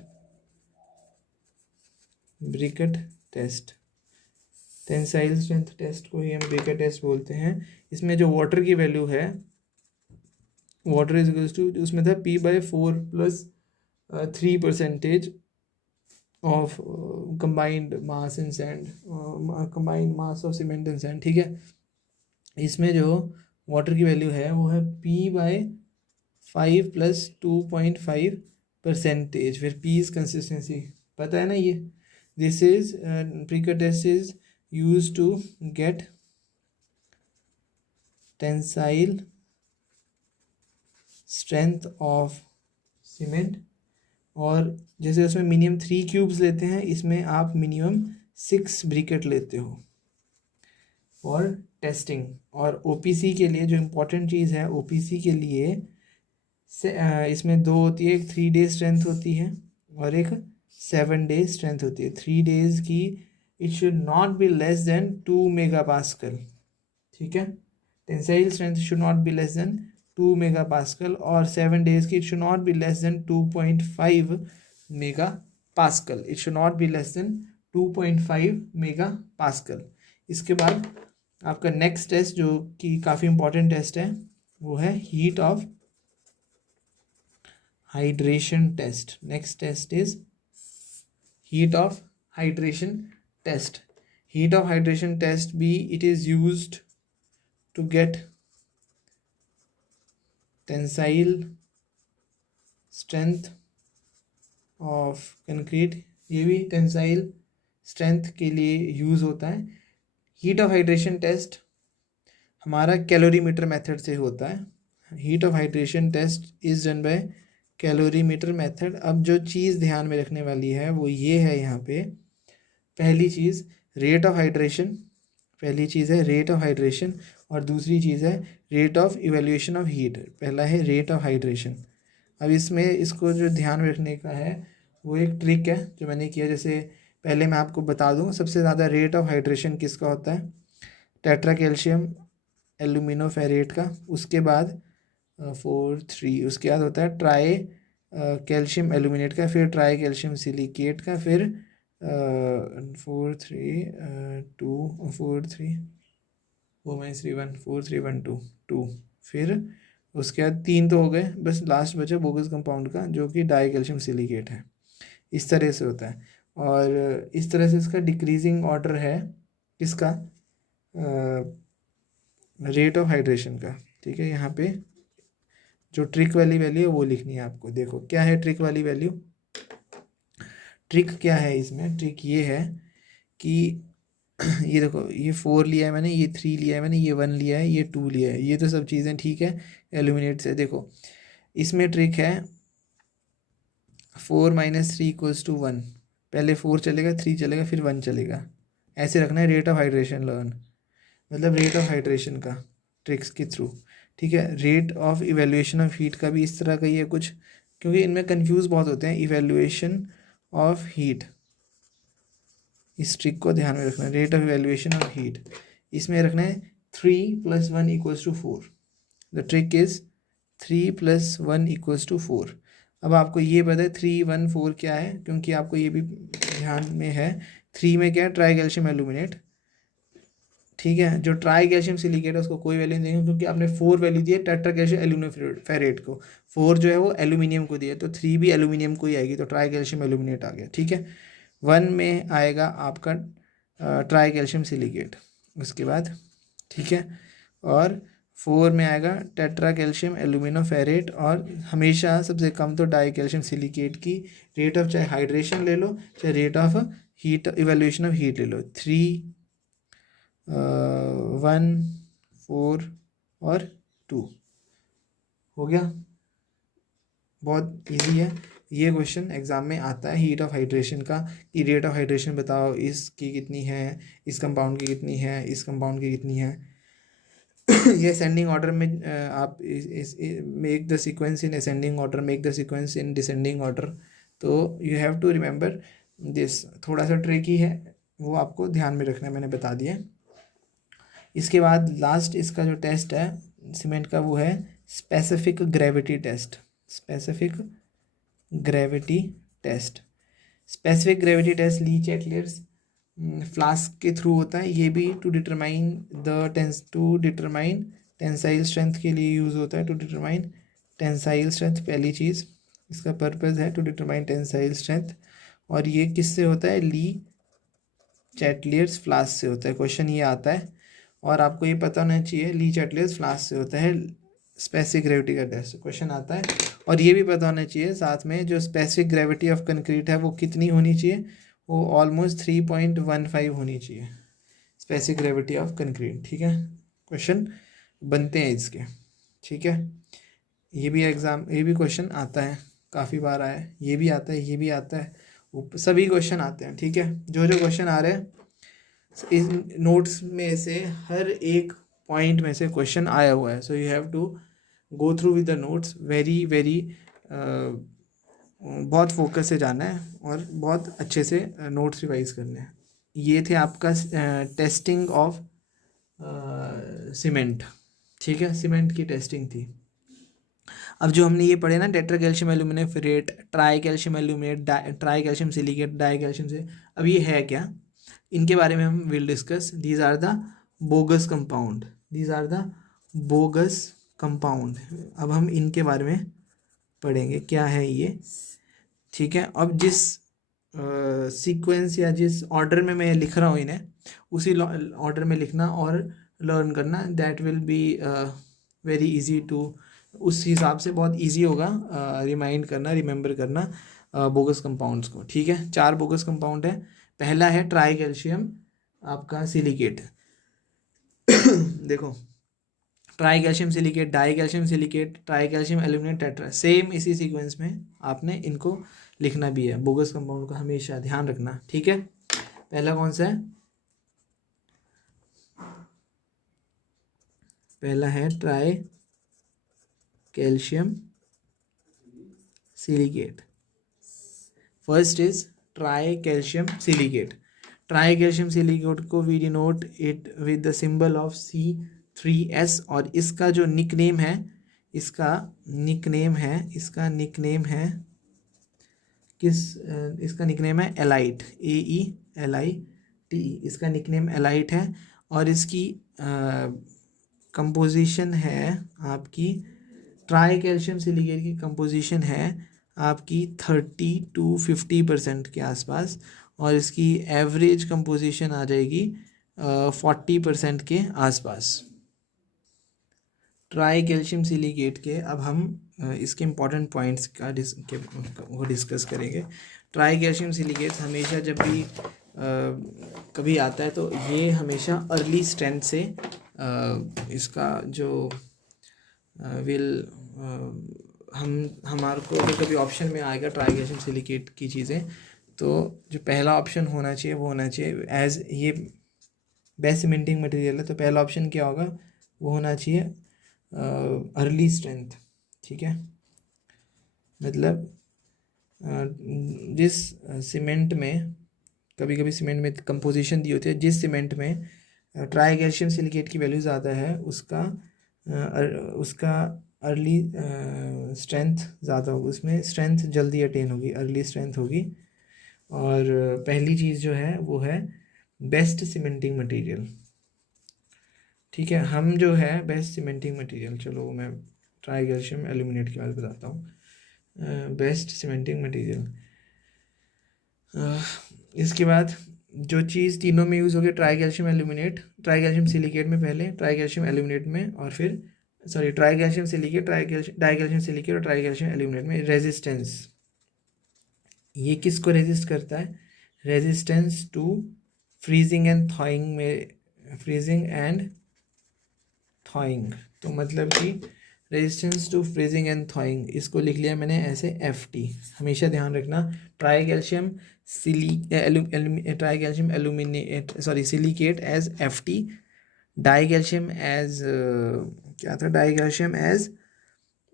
briquette test. Tensile strength test को ही हम ब्रिकेट टेस्ट बोलते हैं। इसमें जो वाटर की वैल्यू है, वाटर इज इक्वल्स टू, उसमें था P/4 + 3% of combined mass in sand, combined mass of cement and sand. ठीक है, इसमें जो वाटर की वैल्यू है वो है P/5 + 2.5%। फिर P इज कंसिस्टेंसी, पता है ना ये। This is briquette test is use to get tensile strength of cement, और जैसे उसमें मिनिमम 3 क्यूब्स लेते हैं, इसमें आप मिनिमम 6 ब्रिकेट लेते हो और टेस्टिंग। और ओपीसी के लिए जो इम्पोर्टेंट चीज़ है, ओपीसी के लिए इसमें 2 होती है, एक 3 डे स्ट्रेंथ होती है और एक 7 डे स्ट्रेंथ होती है। 3 डेज की it should not be less then 2 megapascal. ठीक है, tensile strength should not be less then 2 megapascal, और 7 डेज की it should not be less then 2.5 megapascal. It should not be less then 2.5 megapascal. इसके बाद आपका next test जो कि काफ़ी इंपॉर्टेंट टेस्ट है, वो है heat of hydration test. Next test is heat of hydration test. Heat of hydration test भी it is used to get tensile strength of concrete. ये भी टेंसाइल स्ट्रेंथ के लिए यूज़ होता है। हीट ऑफ हाइड्रेशन टेस्ट हमारा calorimeter method से होता है। Heat of hydration test is done by calorimeter method. अब जो चीज़ ध्यान में रखने वाली है वो ये है, यहाँ पे पहली चीज़ रेट ऑफ हाइड्रेशन, पहली चीज़ है रेट ऑफ हाइड्रेशन, और दूसरी चीज़ है rate of evaluation of heat. पहला है रेट ऑफ हाइड्रेशन। अब इसमें इसको जो ध्यान में रखने का है वो एक ट्रिक है जो मैंने किया। जैसे पहले मैं आपको बता दूं, सबसे ज़्यादा रेट ऑफ हाइड्रेशन किसका होता है, टेट्रा कैल्शियम एल्यूमिनोफेरेट का। उसके बाद 4,3 उसके बाद होता है ट्राई कैल्शियम एल्यूमिनेट का, फिर ट्राई कैल्शियम सिलिकेट का, फिर 4,3 फिर उसके बाद 3 तो हो गए, बस लास्ट बचा बोगस कंपाउंड का जो कि डाई कैल्शियम सिलिकेट है। इस तरह से होता है, और इस तरह से इसका डिक्रीजिंग ऑर्डर है किसका, रेट ऑफ हाइड्रेशन का। ठीक है, यहाँ पे जो ट्रिक वाली वैल्यू है वो लिखनी है आपको। देखो क्या है ट्रिक वाली वैल्यू, ट्रिक क्या है इसमें, ट्रिक ये है कि ये देखो, ये 4 लिया है मैंने, ये 3 लिया है मैंने, ये 1 लिया है, ये 2 लिया है, ये तो सब चीज़ें ठीक है एल्यूमिनेट से। देखो इसमें ट्रिक है 4 - 3 = 1। पहले 4 चलेगा, 3 चलेगा, फिर 1 चलेगा। ऐसे रखना है रेट ऑफ हाइड्रेशन लर्न, मतलब रेट ऑफ हाइड्रेशन का ट्रिक्स के थ्रू। ठीक है, rate of evaluation of heat का भी इस तरह का ही है कुछ, क्योंकि इनमें कंफ्यूज बहुत होते हैं। इवेल्युएशन ऑफ हीट, इस ट्रिक को ध्यान में रखना है। Rate of evaluation of heat, इसमें रखना है 3 + 1 = 4। The trick is 3 + 1 = 4। अब आपको ये पता है 3, 1, 4 क्या है, क्योंकि आपको ये भी ध्यान में है 3 में क्या है, ट्राई कैल्शियम एल्यूमिनेट। ठीक है, जो ट्राई कैल्शियम सिलिकेट है उसको कोई वैल्यू नहीं देंगे, क्योंकि आपने 4 वैल्यू दी है टेट्रा कैल्शियम एल्यूमिनियम फेरेट को। 4 जो है वो एल्यूमिनियम को दिया, तो 3 भी एल्यूमिनियम को ही आएगी, तो ट्राई कैल्शियम एल्यूमिनेट आ गया। ठीक है, 1 में आएगा आपका ट्राई कैल्शियम सिलिकेट, उसके बाद ठीक है, और 4 में आएगा टेट्रा कैल्शियम एल्यूमिनोफेरेट, और हमेशा सबसे कम तो डाई कैल्शियम सिलिकेट की रेट ऑफ, चाहे हाइड्रेशन ले लो चाहे rate of heat evaluation of heat ले लो, 3, 1, 4 और 2 हो गया। बहुत इजी है ये क्वेश्चन, एग्जाम में आता है हीट ऑफ हाइड्रेशन का, कि रेट ऑफ हाइड्रेशन बताओ इसकी कितनी है, इस कंपाउंड की कितनी है, इस कंपाउंड की कितनी है। ये असेंडिंग ऑर्डर में आप make the sequence in ascending order, make the sequence in descending order, तो you have to remember this. थोड़ा सा ट्रिकी है, वो आपको ध्यान में रखना है, मैंने बता दिया। इसके बाद लास्ट इसका जो टेस्ट है सीमेंट का, वो है specific gravity test. Specific gravity test, specific gravity test Le Chatelier's flask के थ्रू होता है। ये भी टू डिटरमाइन टेंसाइल स्ट्रेंथ के लिए यूज़ होता है। टू डिटरमाइन टेंसाइल स्ट्रेंथ पहली चीज़, इसका पर्पस है टू डिटरमाइन टेंसाइल स्ट्रेंथ, और ये किससे होता है, ली चैटलियर्स फ्लास्क से होता है। क्वेश्चन ये आता है, और आपको ये पता होना चाहिए ली चैटलियर्स फ्लास्क से होता है स्पेसिफिक ग्रेविटी का टेस्ट, क्वेश्चन आता है। और ये भी पता होना चाहिए साथ में, जो स्पेसिफिक ग्रेविटी ऑफ कंक्रीट है वो कितनी होनी चाहिए, वो ऑलमोस्ट 3.15 होनी चाहिए, स्पेसिफिक ग्रेविटी ऑफ कंक्रीट। ठीक है, क्वेश्चन बनते हैं इसके। ठीक है, ये भी क्वेश्चन आता है, काफ़ी बार आया है, ये भी आता है, ये भी आता है, सभी क्वेश्चन आते हैं। ठीक है, जो जो क्वेश्चन आ रहे हैं इस नोट्स में से हर एक पॉइंट में से क्वेश्चन आया हुआ है, so you have to go through with the notes very very, बहुत फोकस से जाना है और बहुत अच्छे से नोट्स रिवाइज करने हैं। ये थे आपका टेस्टिंग ऑफ सीमेंट। ठीक है, सीमेंट की टेस्टिंग थी। अब जो हमने ये पढ़े ना, tetra calcium aluminate, tri calcium aluminate, tri calcium silicate, di calcium से, अब ये है क्या, इनके बारे में हम will discuss. These are the bogus compound, these are the bogus compound. अब हम इनके बारे में पढ़ेंगे क्या है ये। ठीक है, अब जिस सीक्वेंस या जिस ऑर्डर में मैं लिख रहा हूँ इन्हें, उसी ऑर्डर में लिखना और लर्न करना, that will be very easy to, उस हिसाब से बहुत इजी होगा रिमाइंड करना, रिमेंबर करना बोगस कंपाउंड्स को। ठीक है, 4 बोगस कंपाउंड है। पहला है ट्राई कैल्शियम आपका सिलिकेट। देखो, try calcium silicate, di calcium silicate, tri calcium aluminate, tetra, same इसी सीक्वेंस में आपने इनको लिखना भी है। बोगस कंपाउंड का हमेशा ध्यान रखना। ठीक है, पहला कौन सा है, पहला है tri calcium silicate. First is tri calcium silicate. Tri calcium silicate को we denote it with the symbol of C3S, और इसका जो निकनेम है, इसका निकनेम है इसका निकनेम है एलाइट, AELITE, इसका निकनेम एलाइट है। और इसकी कंपोजिशन है आपकी, ट्राई कैल्शियम सिलिकेट की कंपोजिशन है आपकी 30 to 50% के आसपास, और इसकी एवरेज कंपोजिशन आ जाएगी 40% के आसपास ट्राई कैल्शियम सिलिकेट के। अब हम इसके इम्पॉर्टेंट पॉइंट्स का डिस्कस करेंगे। ट्राई कैल्शियम सिलिकेट हमेशा जब भी कभी आता है तो ये हमेशा अर्ली स्ट्रेंथ से इसका जो विल हमारे को अगर कभी ऑप्शन में आएगा ट्राई कैल्शियम सिलिकेट की चीज़ें, तो जो पहला ऑप्शन होना चाहिए वो होना चाहिए एज ये बेस्ट सीमेंटिंग मटेरियल है, तो पहला ऑप्शन क्या होगा, वो होना चाहिए अर्ली स्ट्रेंथ। ठीक है, मतलब जिस सीमेंट में, कभी कभी सीमेंट में कंपोजिशन दी होती है, जिस सीमेंट में ट्राई कैल्शियम सिलिकेट की वैल्यू ज़्यादा है उसका अर्ली स्ट्रेंथ ज़्यादा होगी, उसमें स्ट्रेंथ जल्दी अटेन होगी, अर्ली स्ट्रेंथ होगी। और पहली चीज़ जो है वो है बेस्ट सीमेंटिंग मटेरियल। ठीक है, हम जो है बेस्ट सीमेंटिंग मटेरियल, चलो मैं ट्राई कैल्शियम एल्यूमिनेट के बारे में बताता हूँ। बेस्ट सीमेंटिंग मटेरियल, इसके बाद जो चीज़ तीनों में यूज़ होगी, tri calcium aluminate, tri calcium silicate में पहले, ट्राई कैल्शियम एल्यूमिनेट में, और फिर sorry tri calcium silicate, di calcium silicate और ट्राई कैल्शियम एल्यूमिनेट में रेजिस्टेंस। ये किसको रेजिस्ट करता है, resistance to freezing and thawing में, फ्रीजिंग एंड थॉइंग, तो मतलब कि resistance to freezing and thawing, इसको लिख लिया मैंने ऐसे FT। हमेशा ध्यान रखना, tri calcium tri calcium aluminate sorry silicate as FT, di calcium as क्या था, डाई कैल्शियम एज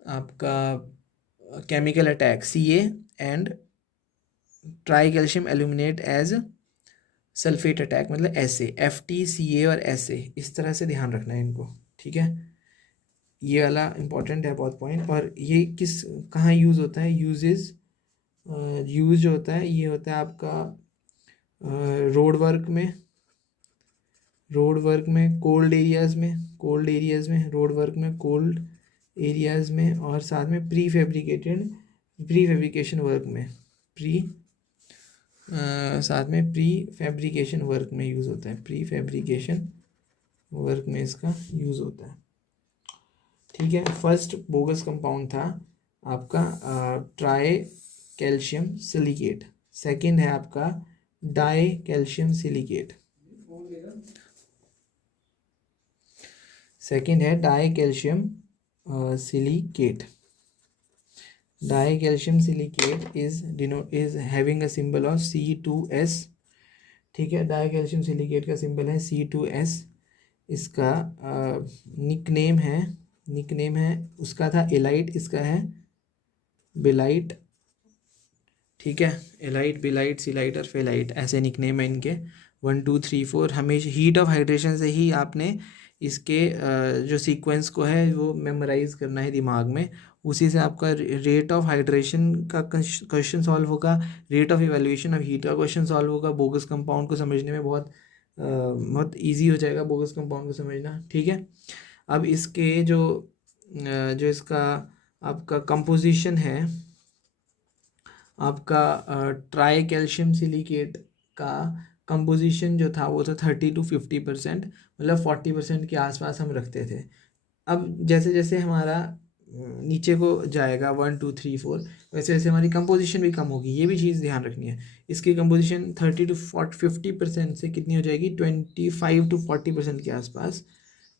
आपका chemical attack CA, and tri calcium aluminate as sulphate attack मतलब SA। FT CA और SA, इस तरह से ध्यान रखना है इनको। ठीक है, ये वाला इंपॉर्टेंट है बहुत पॉइंट। और ये किस कहाँ यूज़ होता है, यूज़ जो होता है ये होता है आपका रोड वर्क में, कोल्ड एरियाज़ में, रोड वर्क में, कोल्ड एरियाज़ में, और साथ में प्री फैब्रिकेशन वर्क में, साथ में प्री फैब्रिकेशन वर्क में यूज़ होता है, प्री फैब्रिकेशन वर्क में इसका यूज़ होता है। ठीक है, फर्स्ट बोगस कंपाउंड था आपका ट्राई कैल्शियम सिलिकेट, सेकंड है आपका डाई कैल्शियम सिलिकेट, सेकंड है die calcium silicate. Di calcium silicate is having a symbol of C2S। ठीक है, डाई कैल्शियम सिलिकेट का सिंबल है C2S। इसका निकनेम है उसका था एलाइट, इसका है बेलाइट। ठीक है, एलाइट, बेलाइट, सिलाइट और फेलाइट, ऐसे निकनेम है इनके 1 2 3 4। हमेशा हीट ऑफ हाइड्रेशन से ही आपने इसके जो सीक्वेंस को है वो मेमोराइज करना है दिमाग में, उसी से आपका रेट ऑफ हाइड्रेशन का क्वेश्चन सॉल्व होगा, rate of evaluation of heat का क्वेश्चन सॉल्व होगा। बोगस कंपाउंड को समझने में बहुत ईजी हो जाएगा बोगस कंपाउंड को समझना। ठीक है, अब इसके जो इसका आपका कंपोजिशन है, आपका ट्राई कैल्शियम सिलिकेट का कंपोजिशन जो था वो था 30 to 50%, मतलब 40% के आसपास हम रखते थे। अब जैसे जैसे हमारा नीचे को जाएगा 1 2 3 4, वैसे वैसे हमारी कंपोजिशन भी कम होगी, ये भी चीज़ ध्यान रखनी है। इसकी कंपोजिशन 30 to 50% से कितनी हो जाएगी, 25 to 40% के आसपास।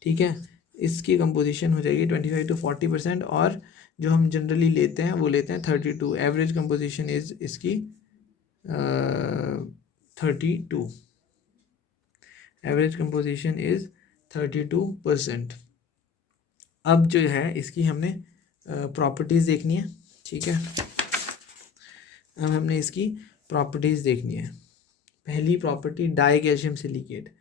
ठीक है, इसकी कंपोजिशन हो जाएगी 25 to 40%, और जो हम जनरली लेते हैं वो लेते हैं 32। एवरेज कंपोजिशन इज इसकी 32, एवरेज कंपोजिशन इज 32%। अब जो है इसकी हमने प्रॉपर्टीज़ देखनी है। ठीक है, अब हमने इसकी प्रॉपर्टीज़ देखनी है। पहली property die calcium silicate.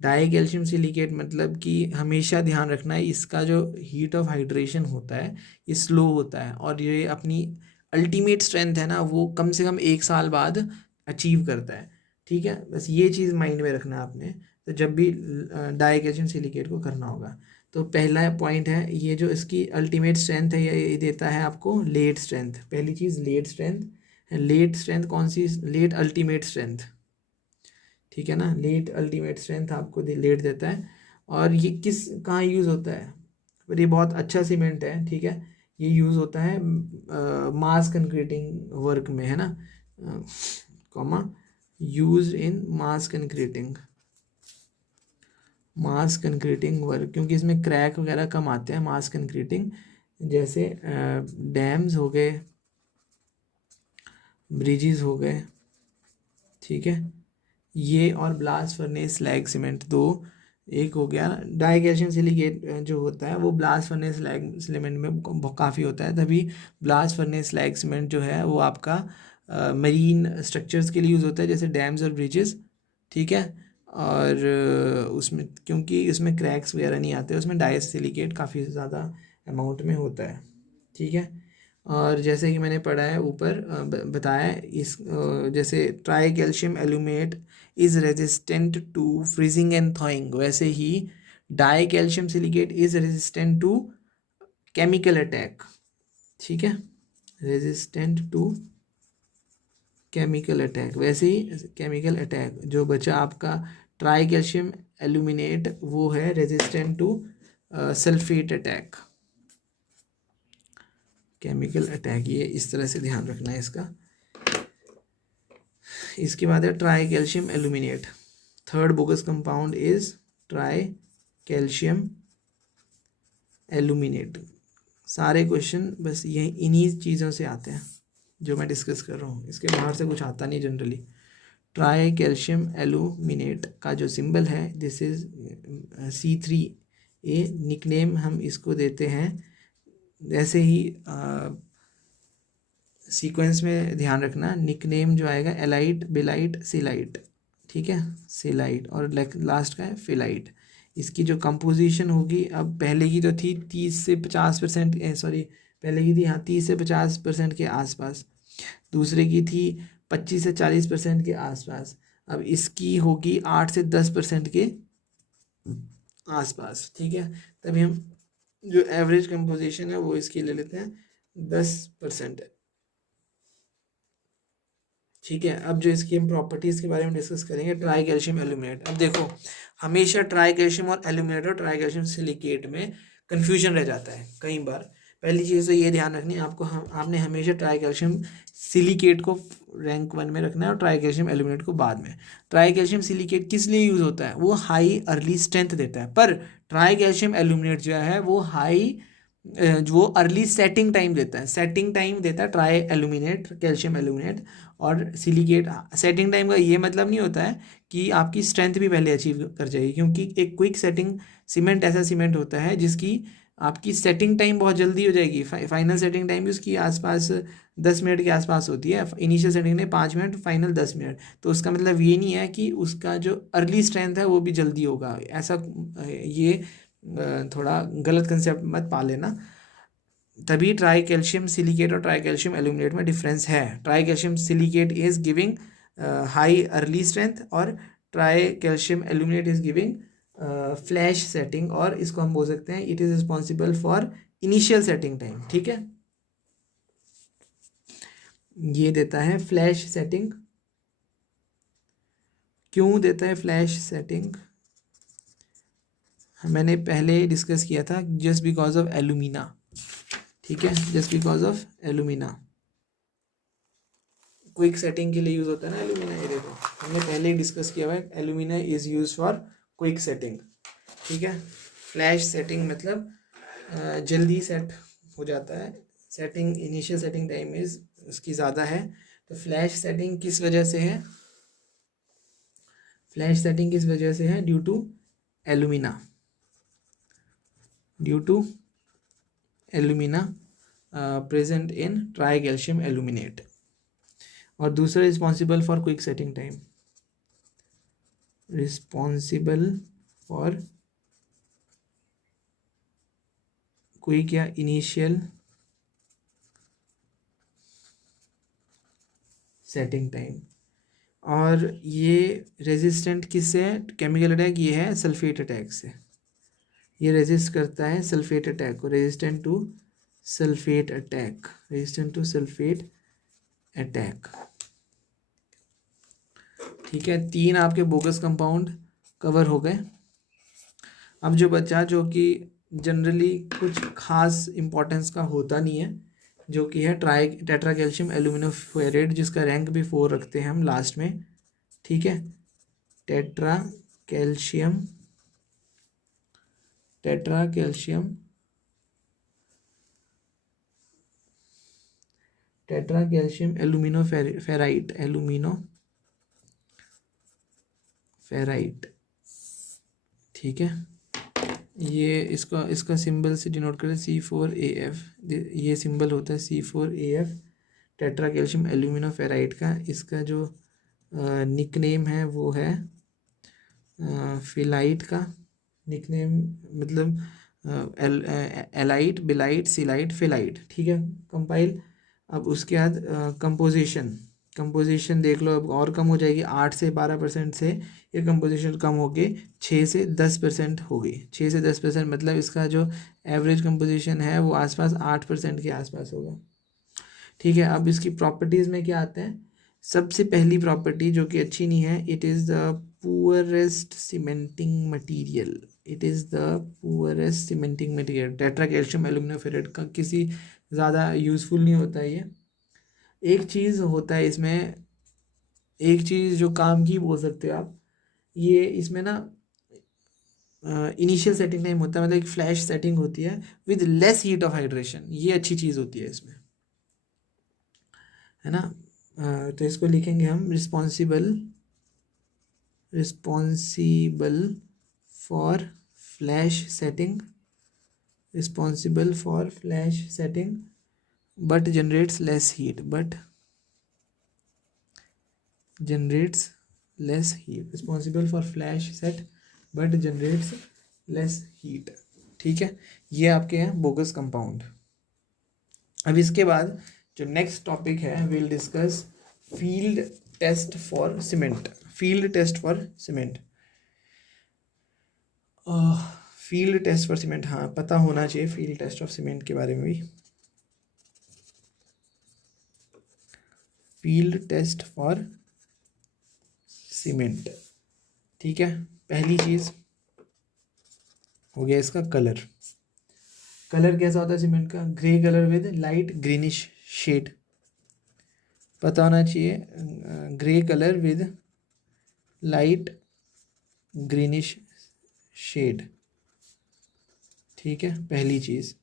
Di calcium silicate मतलब कि हमेशा ध्यान रखना है इसका जो हीट ऑफ हाइड्रेशन होता है ये स्लो होता है, और ये अपनी अल्टीमेट स्ट्रेंथ है ना वो कम से कम 1 साल बाद अचीव करता है। ठीक है, बस ये चीज़ माइंड में रखना आपने, तो जब भी डाई कैल्शियम सिलिकेट को करना होगा। तो पहला पॉइंट है ये जो इसकी अल्टीमेट स्ट्रेंथ है ये देता है आपको लेट स्ट्रेंथ। पहली चीज़ लेट स्ट्रेंथ, लेट स्ट्रेंथ कौन सी, लेट अल्टीमेट स्ट्रेंथ। ठीक है ना, लेट अल्टीमेट स्ट्रेंथ आपको लेट देता है। और ये कहाँ यूज़ होता है, पर ये बहुत अच्छा सीमेंट है। ठीक है, ये यूज़ होता है मास कंक्रीटिंग वर्क में, है ना, use in mass concreting work, क्योंकि इसमें क्रैक वगैरह कम आते हैं। मास कंक्रीटिंग जैसे डैम्स हो गए, ब्रिजेस हो गए, ठीक है, ये और ब्लास्ट फर्नेस स्लैग सीमेंट दो, एक हो गया डाई कैल्शियम सिलिकेट जो होता है वो ब्लास्ट फर्नेस स्लैग सीमेंट में काफ़ी होता है, तभी ब्लास्ट फर्नेस स्लैग सीमेंट जो है वो आपका मरीन स्ट्रक्चर्स के लिए यूज़ होता है, जैसे डैम्स और ब्रिजेस, ठीक है। और उसमें क्योंकि इसमें क्रैक्स वगैरह नहीं आते, उसमें डाई सिलिकेट काफ़ी ज़्यादा अमाउंट में होता है, ठीक है। और जैसे कि मैंने पढ़ा है ऊपर बताया है, जैसे tri calcium aluminate is resistant to freezing and thawing, वैसे ही di calcium silicate is resistant to chemical attack, ठीक है, रेजिस्टेंट टू केमिकल अटैक। वैसे ही केमिकल अटैक जो बचा आपका ट्राई कैल्शियम एल्यूमिनेट, वो है resistant to sulphate attack, chemical attack, ये इस तरह से ध्यान रखना है इसका। इसके बाद है tri calcium aluminate, third bogus compound is tri calcium aluminate. सारे क्वेश्चन बस यही इन्हीं चीज़ों से आते हैं जो मैं डिस्कस कर रहा हूँ, इसके बाहर से कुछ आता नहीं जनरली। ट्राई कैल्शियम एल्यूमिनेट का जो सिंबल है दिस इज C3A, निकनेम हम इसको देते हैं, ऐसे ही सीक्वेंस में ध्यान रखना, निकनेम जो आएगा एलाइट, बेलाइट, सिलाइट, ठीक है, सिलाइट, और लास्ट का है फिलाइट। इसकी जो कंपोजिशन होगी, अब पहले की तो थी 30 से 50%, सॉरी पहले की थी हाँ 30 से 50% के आसपास, दूसरे की थी 25 से 40% के आसपास, अब इसकी होगी 8 से 10% के आसपास, ठीक है। तभी हम जो एवरेज कंपोजिशन है वो इसकी ले लेते हैं 10%, ठीक है। अब जो इसकी हम प्रॉपर्टीज़ के बारे में डिस्कस करेंगे, ट्राई कैल्शियम एल्यूमिनेट। अब देखो हमेशा ट्राई कैल्शियम और एल्यूमिनेट और ट्राई कैल्शियम सिलिकेट में कन्फ्यूजन रह जाता है कई बार। पहली चीज़ तो ये ध्यान रखनी है आपको, आपने हमेशा ट्राई कैल्शियम सिलिकेट को रैंक 1 में रखना है और ट्राई कैल्शियम एल्यूमिनेट को बाद में। ट्राई कैल्शियम सिलिकेट किस लिए यूज़ होता है, वो हाई अर्ली स्ट्रेंथ देता है, पर ट्राई कैल्शियम एल्यूमिनेट जो है वो वो अर्ली सेटिंग टाइम देता है, सेटिंग टाइम देता है ट्राई एल्यूमिनेट, कैल्शियम एल्यूमिनेट। और सिलिकेट सेटिंग टाइम का ये मतलब नहीं होता है कि आपकी स्ट्रेंथ भी पहले अचीव कर जाएगी, क्योंकि एक क्विक सेटिंग सीमेंट ऐसा सीमेंट होता है जिसकी आपकी सेटिंग टाइम बहुत जल्दी हो जाएगी, फाइनल सेटिंग टाइम भी उसकी आसपास 10 मिनट के आसपास होती है, इनिशियल सेटिंग ने 5 मिनट, फाइनल 10 मिनट, तो उसका मतलब ये नहीं है कि उसका जो अर्ली स्ट्रेंथ है वो भी जल्दी होगा, ऐसा ये थोड़ा गलत कंसेप्ट मत पा लेना। तभी ट्राई कैल्शियम सिलिकेट और ट्राई कैल्शियम एल्यूमिनेट में डिफरेंस है, tri calcium silicate is giving high early strength और tri calcium aluminate is giving flash setting, और इसको हम बोल सकते हैं it is responsible for initial setting time, ठीक है, ये देता है फ्लैश सेटिंग। क्यों देता है फ्लैश सेटिंग, मैंने पहले डिस्कस किया था, जस्ट बिकॉज ऑफ एल्यूमिना, ठीक है, just because of alumina, quick setting के लिए यूज़ होता है ना एल्यूमिना, ये देखो हमने पहले ही डिस्कस किया हुआ है, alumina is use for quick setting, ठीक है। फ्लैश सेटिंग मतलब जल्दी सेट हो जाता है, setting initial setting time is उसकी ज़्यादा है, तो फ्लैश सेटिंग किस वजह से है, फ्लैश सेटिंग किस वजह से है, due to alumina, due to alumina present in tri calcium aluminate. और दूसरा responsible for quick setting time, responsible for quick या इनिशियल सेटिंग टाइम। और ये रेजिस्टेंट किससे है, केमिकल अटैक, ये है सल्फेट अटैक से, ये रेजिस्ट करता है सल्फेट अटैक को, resistant to sulphate attack, resistant to sulphate attack, ठीक है। 3 आपके बोगस कंपाउंड कवर हो गए। अब जो बचा, जो कि जनरली कुछ खास इंपॉर्टेंस का होता नहीं है, जो कि है ट्राई टेट्रा कैल्शियम एल्यूमिनोफेरेट, जिसका रैंक भी 4 रखते हैं हम लास्ट में, ठीक है। Tetra calcium, tetra calcium tetra calcium alumino ferrite, alumino ferrite, ठीक है। ये इसका इसका सिंबल से डिनोट करें C4AF, ये सिंबल होता है C4AF, tetra calcium alumino ferrite का। इसका जो निक नेम है वो है फिलाइट का निकनेम, मतलब एलाइट, बिलाइट, सिलाइट, फिलाइट, ठीक है। कंपाइल। अब उसके बाद कंपोजिशन देख लो, अब और कम हो जाएगी, 8 से 12% से ये कंपोजिशन कम होके 6 से 10% हो गई। 6 से 10% मतलब इसका जो एवरेज कंपोजिशन है वो आसपास 8% के आसपास होगा, ठीक है। अब इसकी प्रॉपर्टीज़ में क्या आते हैं, सबसे पहली प्रॉपर्टी जो कि अच्छी नहीं है, it is the poorest cementing material, it is the poorest cementing material. Tetra calcium alumino ferrite का किसी ज़्यादा यूज़फुल नहीं होता है ये। एक चीज़ होता है इसमें, एक चीज़ जो काम की बोल सकते हो आप, ये इसमें ना इनिशियल सेटिंग टाइम होता है, मतलब एक फ्लैश सेटिंग होती है with less heat of hydration, ये अच्छी चीज़ होती है इसमें, है ना। तो इसको लिखेंगे हम responsible for flash setting, responsible for flash setting but generates less heat, responsible for flash set but generates less heat, ठीक है। ये आपके हैं बोगस कंपाउंड। अब इसके बाद जो नेक्स्ट टॉपिक है, will discuss field test for cement. Field test for cement, field test for cement, हाँ पता होना चाहिए फील्ड टेस्ट ऑफ सीमेंट के बारे में भी। फील्ड टेस्ट फॉर सीमेंट, ठीक है। पहली चीज़ हो गया इसका कलर। कलर कैसा होता है सीमेंट का, grey colour with light greenish shade, पता होना चाहिए, grey colour with light greenish shade, ठीक है, पहली चीज़।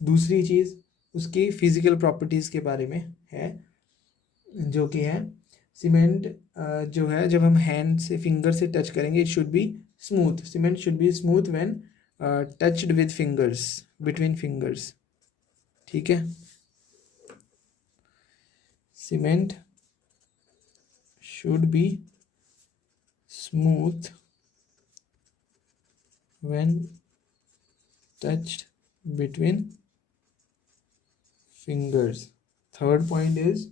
दूसरी चीज़ उसकी फिजिकल प्रॉपर्टीज़ के बारे में है, जो कि है सीमेंट जो है जब हम हैंड से फिंगर से टच करेंगे, it should be smooth, cement should be smooth when touched with fingers, between fingers, ठीक है। Cement should be smooth when touched between fingers. Third point is,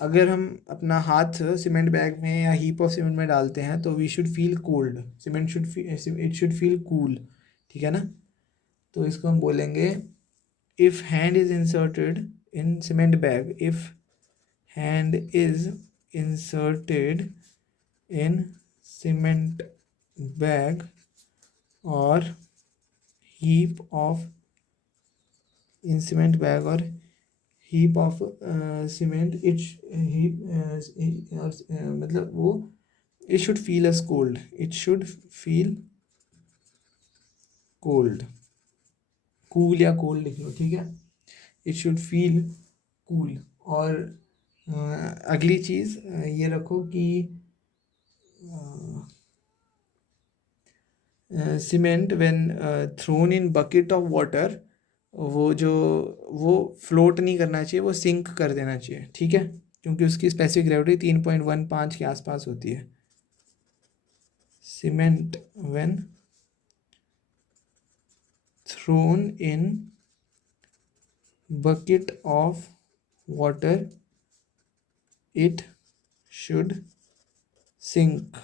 अगर हम अपना हाथ सीमेंट बैग में या हीप ऑफ सीमेंट में डालते हैं तो we should feel cold, cement should it should feel cool, ठीक है ना। तो इसको हम बोलेंगे, if hand is inserted in cement bag, if hand is inserted in cement bag or heap of in cement bag or heap of cement, it heap मतलब वो it should feel as cold, it should feel cold, cool या cold लिख लो, ठीक है, it should feel cool। और अगली चीज़ ये रखो कि cement when thrown in bucket of water, वो फ्लोट नहीं करना चाहिए, वो सिंक कर देना चाहिए, ठीक है, क्योंकि उसकी स्पेसिफिक ग्रेविटी 3.15 के आसपास होती है। Cement when thrown in bucket of water it should sink,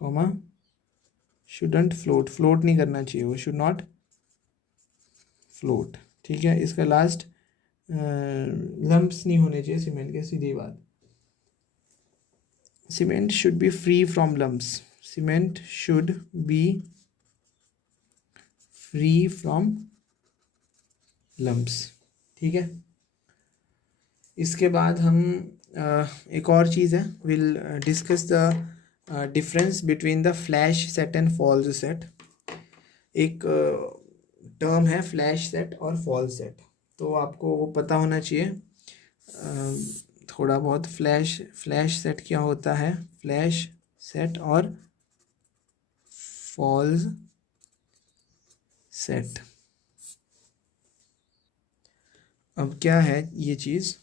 comma shouldn't float, float नहीं करना चाहिए, वो शुड नॉट फ्लोट, ठीक है। इसका लास्ट लम्प्स नहीं होने चाहिए सीमेंट के, सीधी बात। Cement should be free from lumps, cement should be free from lumps, ठीक है। इसके बाद हम एक और चीज़ है, will discuss the difference between the flash set and false set. एक टर्म है फ्लैश सेट और फॉल सेट, तो आपको वो पता होना चाहिए थोड़ा बहुत। फ्लैश सेट क्या होता है, फ्लैश सेट और फॉल्स सेट। अब क्या है ये चीज़,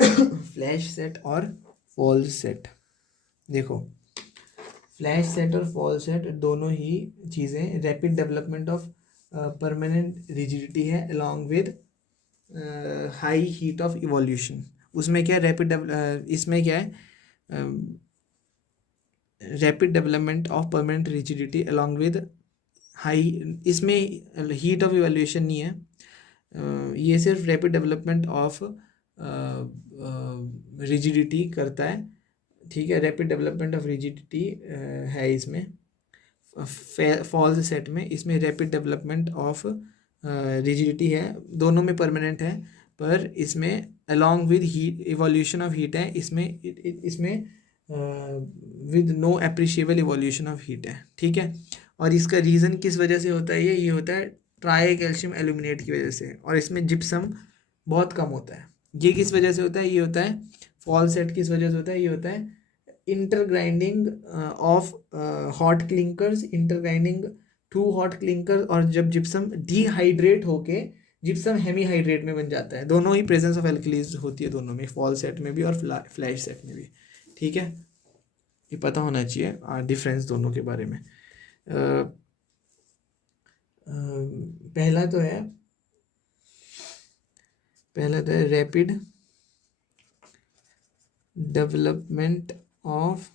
फ्लैश सेट और फॉल्स सेट। देखो, फ्लैश सेट और फॉल सेट दोनों ही चीज़ें rapid development of permanent rigidity है along with high heat of evolution. उसमें क्या है, इसमें क्या है, rapid development of permanent rigidity along with high, इसमें हीट ऑफ इवोल्यूशन नहीं है, ये सिर्फ रैपिड डेवलपमेंट ऑफ रिजिडिटी करता है, ठीक है। रैपिड डेवलपमेंट ऑफ रिजिडिटी है इसमें फॉल्स सेट में, इसमें रैपिड डेवलपमेंट ऑफ रिजिडिटी है, दोनों में परमानेंट है, पर इसमें along with heat evolution of heat है, इसमें with no appreciable evolution of heat है, ठीक है। और इसका रीज़न किस वजह से होता है, ये होता है ट्राई कैल्शियम एल्यूमिनेट की वजह से, और इसमें जिप्सम बहुत कम होता है। ये किस वजह से होता है, ये होता है फॉल सेट किस वजह से होता है, ये होता है intergrinding of hot clinkers, intergrinding to hot clinker, और जब जिप्सम डिहाइड्रेट होके जिप्सम हेमीहाइड्रेट में बन जाता है। दोनों ही प्रेजेंस ऑफ एल्कलीज होती है दोनों में, फॉल सेट में भी और फ्लैश सेट में भी, ठीक है। ये पता होना चाहिए डिफरेंस दोनों के बारे में। पहला तो है rapid development of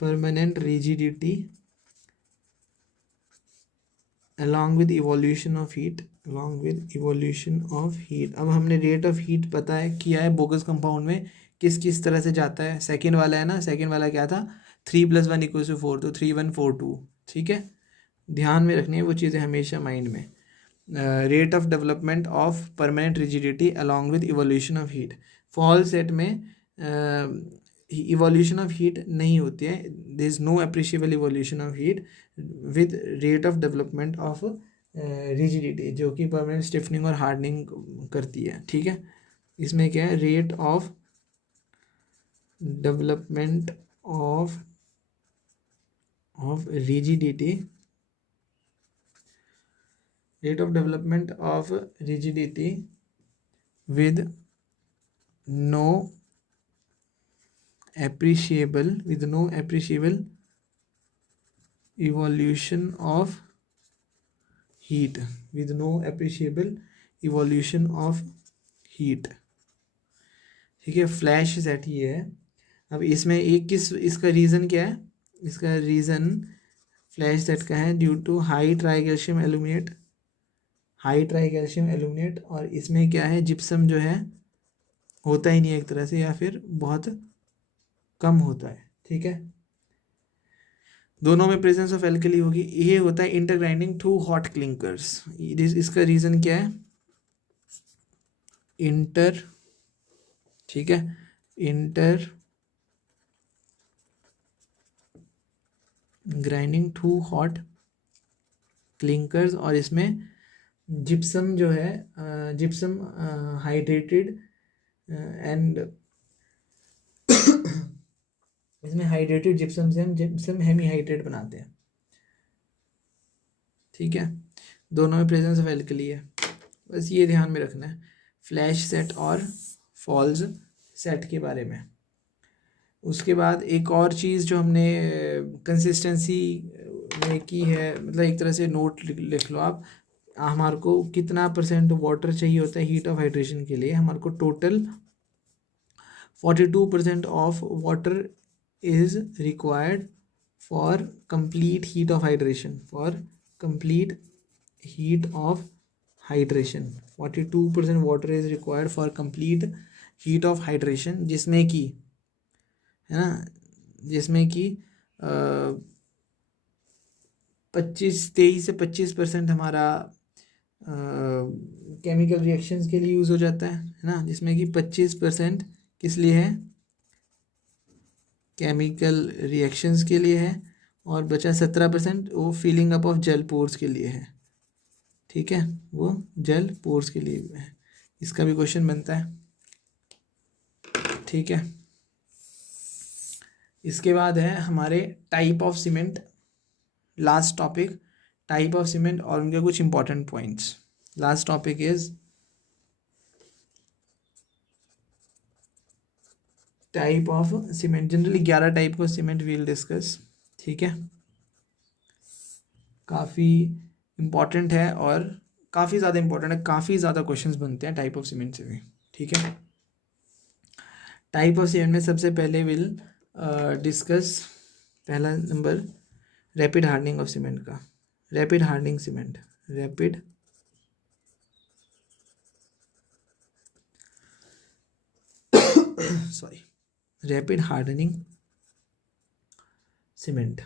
permanent rigidity along with evolution of heat, along with evolution of heat। अब हमने रेट ऑफ हीट पता है किया है बोगस कंपाउंड में किस किस तरह से जाता है। सेकेंड वाला है ना, सेकेंड वाला क्या था, 3+1=4, तो 3 1 4 2, ठीक है। ध्यान में रखनी है वो चीज़ें हमेशा माइंड में। Rate of development of permanent rigidity along with evolution of heat. Fall set में इवोल्यूशन ऑफ हीट नहीं होती है, there is no appreciable evolution of heat with rate of development of rigidity, जो कि परमानेंट स्टिफनिंग और hardening करती है, ठीक है। इसमें क्या है, rate of development of rigidity, rate of development of rigidity with no appreciable evolution of heat, with no appreciable evolution of heat, ठीक है। फ्लैश सेट ये है। अब इसमें एक इसका रीज़न क्या है, इसका रीज़न फ्लैश सेट का है due to high tri calcium aluminate, और इसमें क्या है, जिप्सम जो है होता ही नहीं एक तरह से, या फिर बहुत कम होता है, ठीक है। दोनों में प्रेजेंस ऑफ एल्कली होगी। ये होता है इंटरग्राइंडिंग टू हॉट क्लिंकर्स। इसका रीज़न क्या है, ठीक है, inter grinding to hot clinkers, और इसमें जिप्सम जो है, जिप्सम हाइड्रेटेड एंड इसमें हाइड्रेटेड जिप्सम से हम जिप्सम हेमीहाइड्रेट बनाते हैं, ठीक है। दोनों में प्रेजेंस ऑफ एल्कली है, बस ये ध्यान में रखना है फ्लैश सेट और फॉल्स सेट के बारे में। उसके बाद एक और चीज़ जो हमने कंसिस्टेंसी में की है, मतलब एक तरह से नोट लिख लो आप, हमारे को कितना % वाटर चाहिए होता है हीट ऑफ हाइड्रेशन के लिए। हमारे को total 42% of water is required for complete heat of hydration, 42% water is required for complete heat of hydration, जिसमें कि है ना, जिसमें कि 23 से 25% हमारा केमिकल रिएक्शंस के लिए यूज़ हो जाता है ना, जिसमें कि 25% किस लिए है, केमिकल रिएक्शंस के लिए है, और बचा 17% वो filling up of gel pores के लिए है। ठीक है, वो जेल पोर्स के लिए है। इसका भी क्वेश्चन बनता है। ठीक है, इसके बाद है हमारे type of cement, last topic, type of cement और उनके कुछ important points. Last topic is type of cement. Generally 11 type का सीमेंट वील डिस्कस। ठीक है, काफ़ी इम्पॉर्टेंट है और काफ़ी ज़्यादा इम्पॉर्टेंट है, काफ़ी ज़्यादा क्वेश्चंस बनते हैं टाइप ऑफ सीमेंट से भी। ठीक है, टाइप ऑफ सीमेंट में सबसे पहले विल डिस्कस पहला number rapid hardening of cement का। Rapid hardening cement, rapid sorry rapid hardening cement,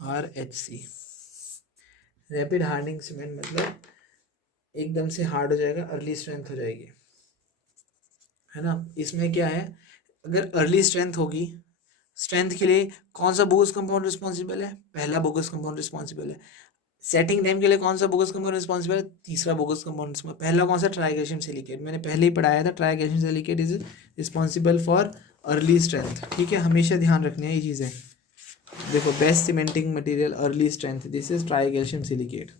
RHC। Rapid hardening cement मतलब एकदम से हार्ड हो जाएगा, अर्ली स्ट्रेंथ हो जाएगी, है ना। इसमें क्या है, अगर अर्ली स्ट्रेंथ होगी, स्ट्रेंथ के लिए कौन सा बोगस कंपाउंड रिस्पॉन्सिबल है, पहला बोगस कंपाउंड रिस्पॉन्सिबल है। सेटिंग टाइम के लिए कौन सा बोगस कंपाउंड रिस्पॉन्सिबल है, तीसरा बोगस कंपाउंड रिस्पॉन्सिबल। पहला कौन सा, ट्राइकैल्शियम सिलिकेट, मैंने पहले ही पढ़ाया था, tricalcium silicate is responsible for early strength. ठीक है, हमेशा ध्यान रखनी है ये चीज़ें। देखो, best cementing material early strength, this is tricalcium silicate.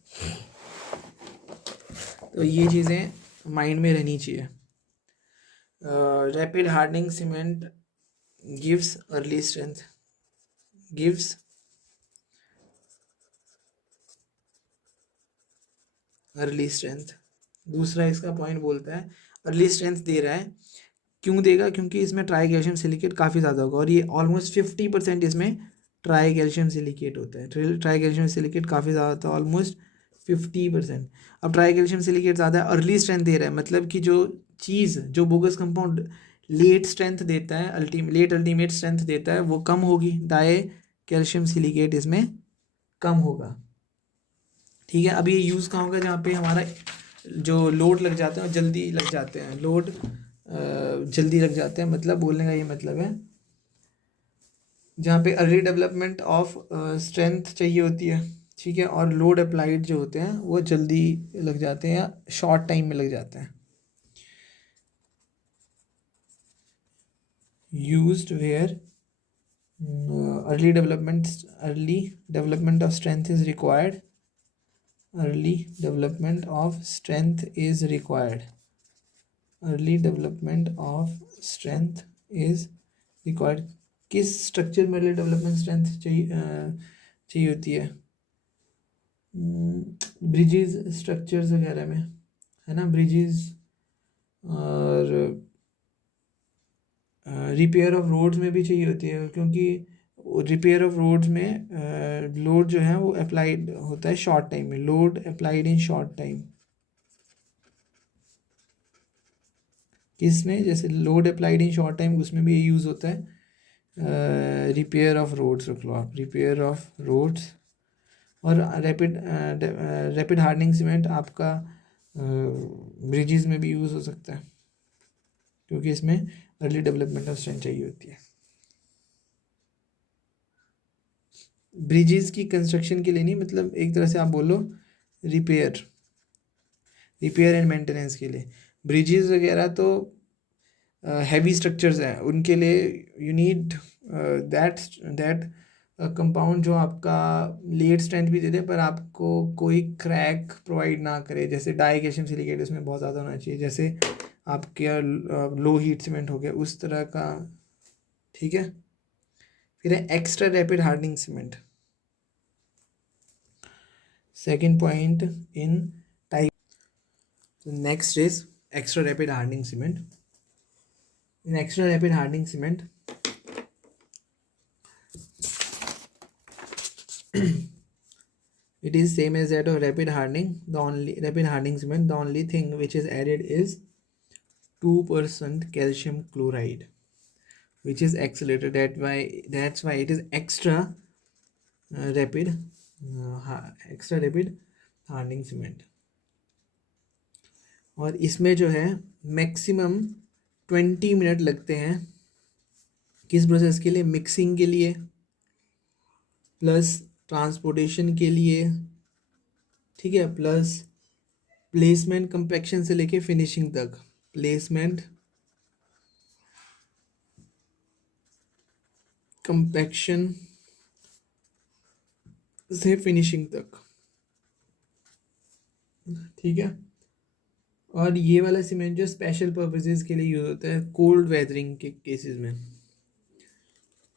तो ये चीज़ें माइंड में रहनी चाहिए। Rapid hardening cement gives early strength, gives early strength. दूसरा इसका पॉइंट बोलता है अर्ली स्ट्रेंथ दे रहा है, क्यों देगा, क्योंकि इसमें ट्राई कैल्शियम सिलिकेट काफ़ी ज़्यादा होगा, और ये ऑलमोस्ट 50% इसमें ट्राई कैल्शियम सिलिकेट होता है। ट्राई कैल्शियम सिलिकेट काफ़ी ज़्यादा होता है, ऑलमोस्ट 50%। अब ट्राई कैल्शियम सिलिकेट ज़्यादा है, अर्ली स्ट्रेंथ दे रहा है, मतलब कि जो चीज़, जो बोगस कंपाउंड लेट स्ट्रेंथ देता है, लेट अल्टीमेट स्ट्रेंथ देता है, वो कम होगी, डाई कैल्शियम सिलिकेट इसमें कम होगा। ठीक है, अब ये यूज़ कहाँ होगा, जहाँ पे हमारा जो लोड लग जाते हैं, जल्दी लग जाते हैं, लोड जल्दी लग जाते हैं, मतलब बोलने का ये मतलब है जहाँ पे अर्ली डेवलपमेंट ऑफ स्ट्रेंथ चाहिए होती है। ठीक है, और लोड अप्लाइड जो होते हैं वो जल्दी लग जाते हैं या शॉर्ट टाइम में लग जाते हैं। Used where early development of strength is required, early development of strength is required, early development of strength is required. किस स्ट्रक्चर में अर्ली डेवलपमेंट स्ट्रेंथ चाहिए होती है, ब्रिजेस स्ट्रक्चर्स वगैरह में, है ना, ब्रिजेस और रिपेयर ऑफ रोड्स में भी चाहिए होती है, क्योंकि रिपेयर ऑफ रोड्स में लोड जो है वो अप्लाइड होता है शॉर्ट टाइम में, load applied in short time. किसमें, जैसे load applied in short time, उसमें भी ये यूज़ होता है। रिपेयर ऑफ रोड्स रख लो आप, रिपेयर ऑफ रोड्स। और रैपिड हार्डनिंग सीमेंट आपका ब्रिजेस में भी यूज़ हो सकता है, क्योंकि इसमें अर्ली डेवलपमेंट ऑफ स्ट्रेंथ चाहिए होती है। ब्रिजेस की कंस्ट्रक्शन के लिए नहीं, मतलब एक तरह से आप बोलो रिपेयर एंड मेंटेनेंस के लिए। ब्रिजेस वगैरह तो हैवी स्ट्रक्चर्स हैं, उनके लिए यू नीड दैट कंपाउंड जो आपका लेट स्ट्रेंथ भी दे दे, पर आपको कोई क्रैक प्रोवाइड ना करे, जैसे डाई कैल्शियम सिलिकेट उसमें बहुत ज़्यादा होना चाहिए, जैसे आपके लो हीट सीमेंट हो गया उस तरह का। ठीक है, फिर है extra rapid hardening cement. Second point in type, next is extra rapid hardening cement. In extra rapid hardening cement it is same as that of rapid hardening. The only rapid hardening cement, the only thing which is added is 2% calcium chloride, which is accelerated. That's why it is extra rapid hardening cement. और इसमें जो है maximum 20 minute लगते हैं किस process के लिए, mixing के लिए प्लस ट्रांसपोर्टेशन के लिए, ठीक है, प्लस प्लेसमेंट कंपैक्शन से लेके फिनिशिंग तक, प्लेसमेंट कंपैक्शन से फिनिशिंग तक, ठीक है। और ये वाला सीमेंट जो स्पेशल पर्पसेस के लिए यूज़ होता है कोल्ड वेदरिंग के केसेस में,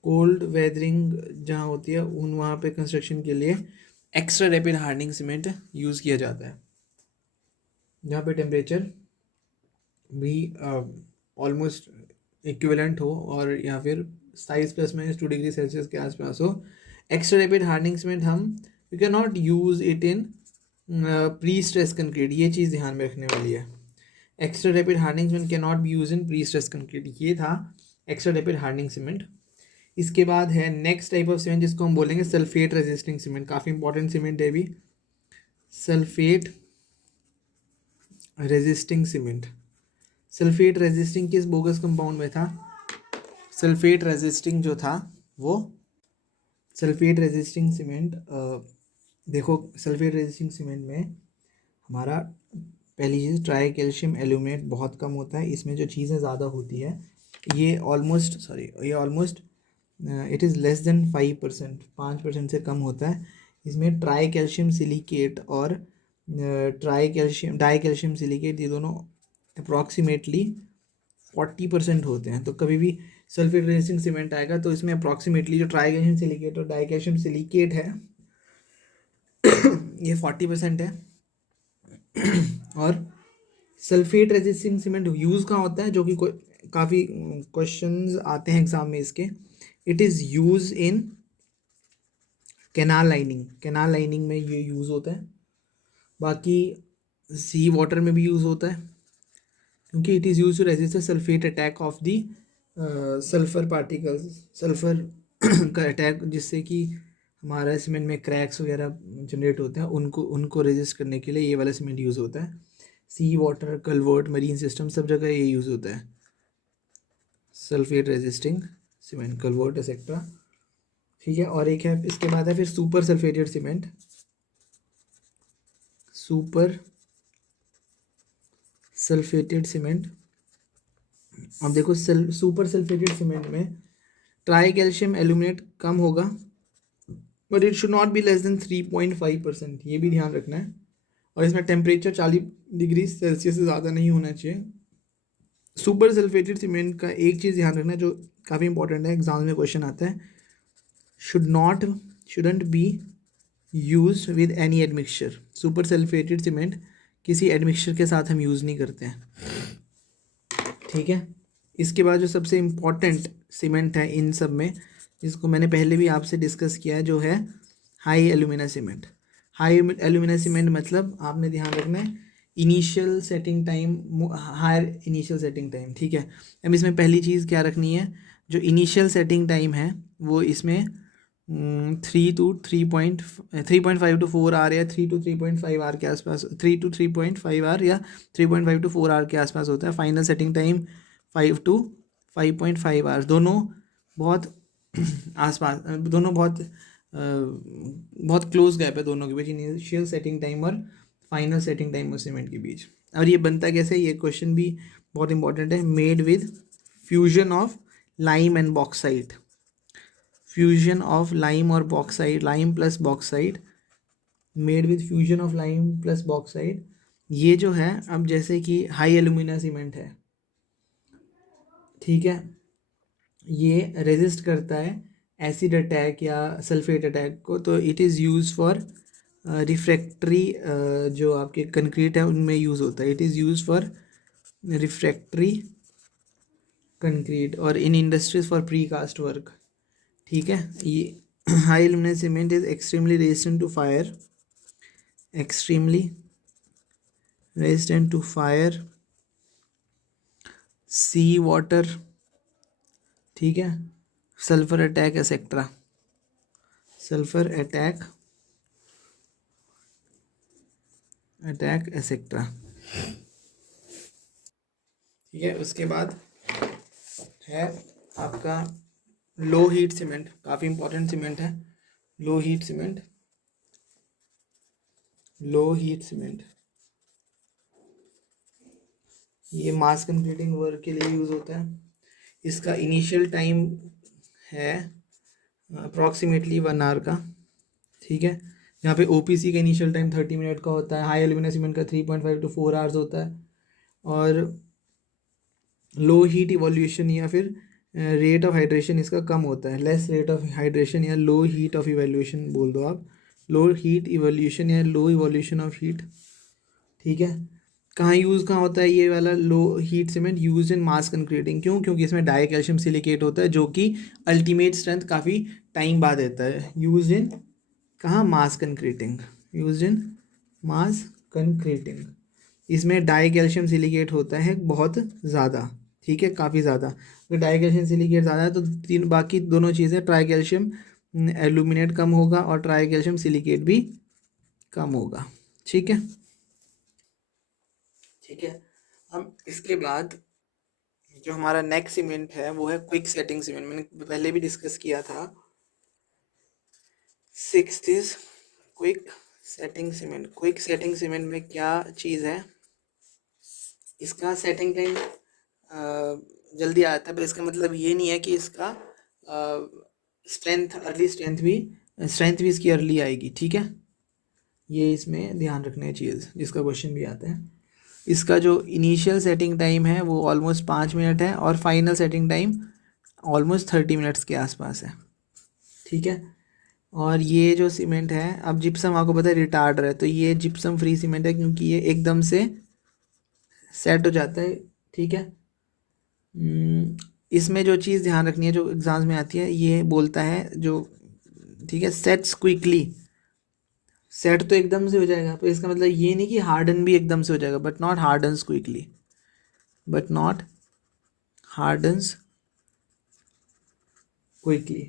कोल्ड वेदरिंग जहाँ होती है उन वहाँ पे कंस्ट्रक्शन के लिए extra rapid hardening cement use किया जाता है, जहाँ पे टेम्परेचर भी ऑलमोस्ट इक्विवेलेंट हो और या फिर साइज +-2 डिग्री सेल्सियस के आसपास हो। एक्स्ट्रा रैपिड हार्डनिंग सीमेंट हम you can not use it in pre stress concrete, ये चीज़ ध्यान में रखने वाली है। Extra rapid hardening cement can not be use in pre stress concrete, ये था एक्स्ट्रा रैपिड हार्डनिंग सीमेंट। इसके बाद है नेक्स्ट टाइप ऑफ सीमेंट जिसको हम बोलेंगे सल्फेट रेजिस्टिंग सीमेंट, काफ़ी इंपॉर्टेंट सीमेंट है भी, sulphate resisting cement. Sulphate resisting किस बोगस कंपाउंड में था, सल्फेट रेजिस्टिंग जो था वो सल्फेट रेजिस्टिंग सीमेंट, देखो सल्फेट रेजिस्टिंग सीमेंट में हमारा पहली चीज़ ट्राई कैल्शियम एल्यूमिनेट बहुत कम होता है, इसमें जो चीज़ें ज़्यादा होती है ये almost it is less than 5%, 5% से कम होता है। इसमें ट्राई कैल्शियम सिलिकेट और डाई कैल्शियम सिलिकेट, ये दोनों अप्रॉक्सीमेटली 40% होते हैं। तो कभी भी सल्फेट रेजिस्टिंग सीमेंट आएगा तो इसमें अप्रॉक्सीमेटली जो ट्राई कैल्शियम सिलिकेट और डाई कैल्शियम सिलिकेट है ये 40% है। और सल्फेट रेजिस्टिंग सीमेंट यूज़ कहाँ होता है, जो कि काफ़ी क्वेश्चंस आते हैं एग्जाम में इसके, it is use in canal lining, canal lining में ये यूज़ होता है। बाकी सी वाटर में भी यूज़ होता है क्योंकि it is use to resist the sulphate attack of the sulphur particles, sulphur का अटैक जिससे कि हमारा सीमेंट में क्रैक्स वगैरह जनरेट होते हैं, उनको रेजिस्ट करने के लिए ये वाला सीमेंट यूज़ होता है। Sea water, culvert, marine system सब जगह ये यूज़ होता है sulphate resisting cement, culvert etcetera, ठीक है। और एक है इसके बाद है फिर super sulphated cement, super sulphated cement. अब देखो सुपर सल्फेटेड सीमेंट में ट्राई कैल्शियम एल्यूमिनेट कम होगा but it should not be less than 3.5%, ये भी ध्यान रखना है। और इसमें टेम्परेचर 40 डिग्री सेल्सियस से ज़्यादा नहीं होना चाहिए। सुपर सल्फेटेड सीमेंट का एक चीज़ ध्यान रखना है जो काफ़ी इंपॉर्टेंट है, एग्जाम में क्वेश्चन आता है, shouldn't be use with any admixture. Super sulphated cement किसी एडमिक्सचर के साथ हम यूज़ नहीं करते हैं, ठीक है। इसके बाद जो सबसे इम्पॉर्टेंट सीमेंट है इन सब में, जिसको मैंने पहले भी आपसे डिस्कस किया है, जो है high alumina cement. High alumina cement मतलब आपने ध्यान रखना है initial setting time, higher initial setting time, ठीक है। अब इसमें पहली चीज़ क्या रखनी है, जो इनिशियल सेटिंग टाइम है वो इसमें 3.5 to 4 आवर या 3 to 3.5 आवर के आसपास, 3 to 3.5 आवर या 3.5 to 4 आवर के आसपास होता है। Final setting time 5 to 5.5 hours, दोनों बहुत आसपास, दोनों बहुत क्लोज गैप है दोनों के बीच, इनिशियल सेटिंग टाइम और final setting time of cement के बीच। और ये बनता कैसे, ये क्वेश्चन भी बहुत इंपॉर्टेंट है। Made with fusion of lime and bauxite, fusion of lime और bauxite, lime plus bauxite, made with fusion of lime plus bauxite. ये जो है, अब जैसे कि हाई एल्यूमिना सीमेंट है, ठीक है, ये रेजिस्ट करता है एसिड अटैक या सल्फेट अटैक को, तो it is use for refractory, जो आपके कंक्रीट है उनमें यूज़ होता है। It is use for refractory concrete और in industries for precast work, ठीक है। ये high alumina cement is extremely resistant to fire, extremely resistant to fire, sea water, ठीक है, sulphur attack etcetera, sulphur attack etcetera, ठीक है। उसके बाद है आपका लो हीट सीमेंट, काफ़ी इंपॉर्टेंट सीमेंट है। लो हीट सीमेंट, लो हीट सीमेंट ये मास कंक्रीटिंग वर्क के लिए यूज़ होता है। इसका इनिशियल टाइम है अप्रॉक्सीमेटली 1 आवर का, ठीक है। यहाँ पे ओपीसी का इनिशियल टाइम 30 मिनट का होता है, हाई एल्यूमिना सीमेंट का 3.5 to 4 आवर्स होता है। और लो हीट इवोल्यूशन या फिर रेट ऑफ हाइड्रेशन इसका कम होता है, लेस रेट ऑफ हाइड्रेशन या लो हीट ऑफ इवोल्यूशन बोल दो आप, लो हीट इवोल्यूशन या लो इवोल्यूशन ऑफ हीट, ठीक है। कहाँ होता है ये वाला लो heat cement? Use in mass concreting. क्यों? क्योंकि इसमें डाई कैल्शियम सिलिकेट होता है जो कि अल्टीमेट स्ट्रेंथ काफ़ी टाइम बाद देता है। यूज इन कहाँ? Mass concreting, use in mass concreting. इसमें डाई कैल्शियम सिलिकेट होता है बहुत ज़्यादा, ठीक है, काफ़ी ज़्यादा। अगर डाई कैल्शियम सिलिकेट ज़्यादा है तो तीन बाकी दोनों चीज़ें, ट्राई कैल्शियम एल्यूमिनेट कम होगा और ट्राई कैल्शियम सिलिकेट भी कम होगा, ठीक है। ठीक है, हम इसके बाद जो हमारा नेक्स्ट सीमेंट है वो है क्विक सेटिंग सीमेंट। मैंने पहले भी डिस्कस किया था। Sixth is quick setting cement. Quick setting cement में क्या चीज़ है? इसका सेटिंग टाइम जल्दी आता है, पर इसका मतलब ये नहीं है कि इसका स्ट्रेंथ भी इसकी अर्ली आएगी, ठीक है। ये इसमें ध्यान रखने चीज़ जिसका क्वेश्चन भी आता है। इसका जो इनिशियल सेटिंग टाइम है वो ऑलमोस्ट 5 मिनट है और final setting time almost 30 minutes के आसपास है, ठीक है। और ये जो सीमेंट है, अब जिप्सम आपको पता है रिटार्डर है, तो ये जिप्सम फ्री सीमेंट है क्योंकि ये एकदम से सेट हो जाता है, ठीक है। इसमें जो चीज़ ध्यान रखनी है जो एग्जाम्स में आती है, ये बोलता है जो, ठीक है, सेट्स क्विकली। सेट तो एकदम से हो जाएगा, तो इसका मतलब ये नहीं कि हार्डन भी एकदम से हो जाएगा, but not hardens quickly, but not hardens quickly,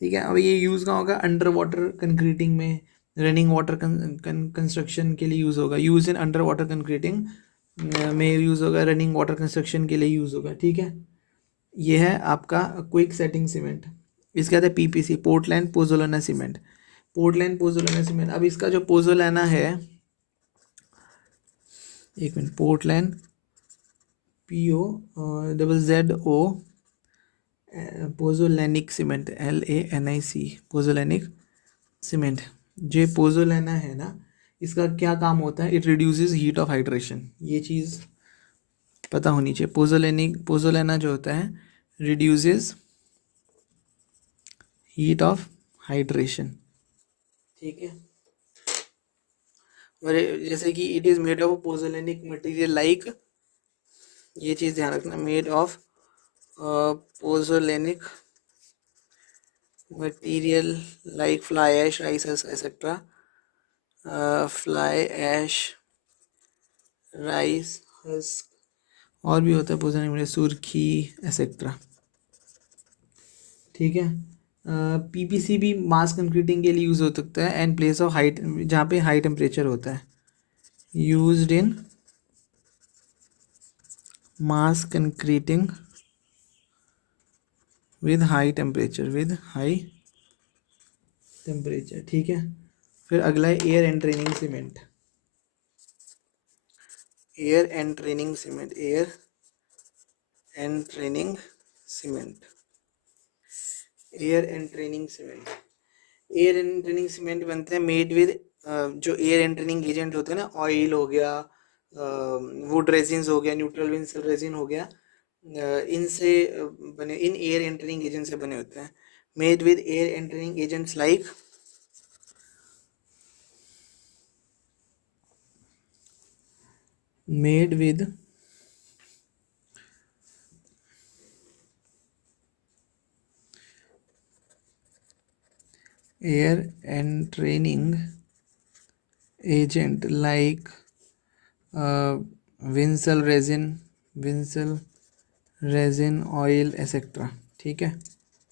ठीक है। अब ये यूज़ कहाँ होगा? अंडर वाटर कंक्रीटिंग में, रनिंग वाटर कंस्ट्रक्शन के लिए यूज़ होगा। Use in under water concreting में यूज़ होगा, रनिंग वाटर कंस्ट्रक्शन के लिए यूज़ होगा, ठीक है। ये है आपका क्विक सेटिंग सीमेंट। इसके बाद है PPC, Portland pozzolana cement. Portland pozzolana cement, अब इसका जो पोजोलाना है, एक minute, Portland POZZO pozzolanic cement, LANIC pozzolanic cement. जो पोजोलाना है ना, इसका क्या काम होता है? It reduces heat of hydration. ये चीज़ पता होनी चाहिए। पोजोलाना जो होता है रिड्यूसेस हीट ऑफ हाइड्रेशन, ठीक है। और जैसे कि it is made of pozzolanic material like, ये चीज़ ध्यान रखना, made of pozzolanic material like fly ash, rice etcetera, fly ash, rice husk, और भी होता है पोजोलेनिक मटेरियल, सुर्खी एक्सेट्रा, ठीक है। पीपीसी भी मास कंक्रीटिंग के लिए यूज़ हो सकता है एंड प्लेस ऑफ हाइट, जहाँ पे हाई टेम्परेचर होता है, used in mass concreting with high temperature, ठीक है। फिर अगला है air and training cement. Air and training cement, air and training cement, air and training cement. Air and training cement बनते हैं मेड विद, जो एयर एंड ट्रेनिंग एजेंट होते हैं ना, ऑयल हो गया, वुड रेजिन्स हो गया, न्यूट्रल विंसल रेजिन हो गया, इनसे बने, इन एयर एंड ट्रेनिंग एजेंट से बने होते हैं। Made with air and training agents like made with air and training agent like vinsol resin oil etcetera, ठीक है,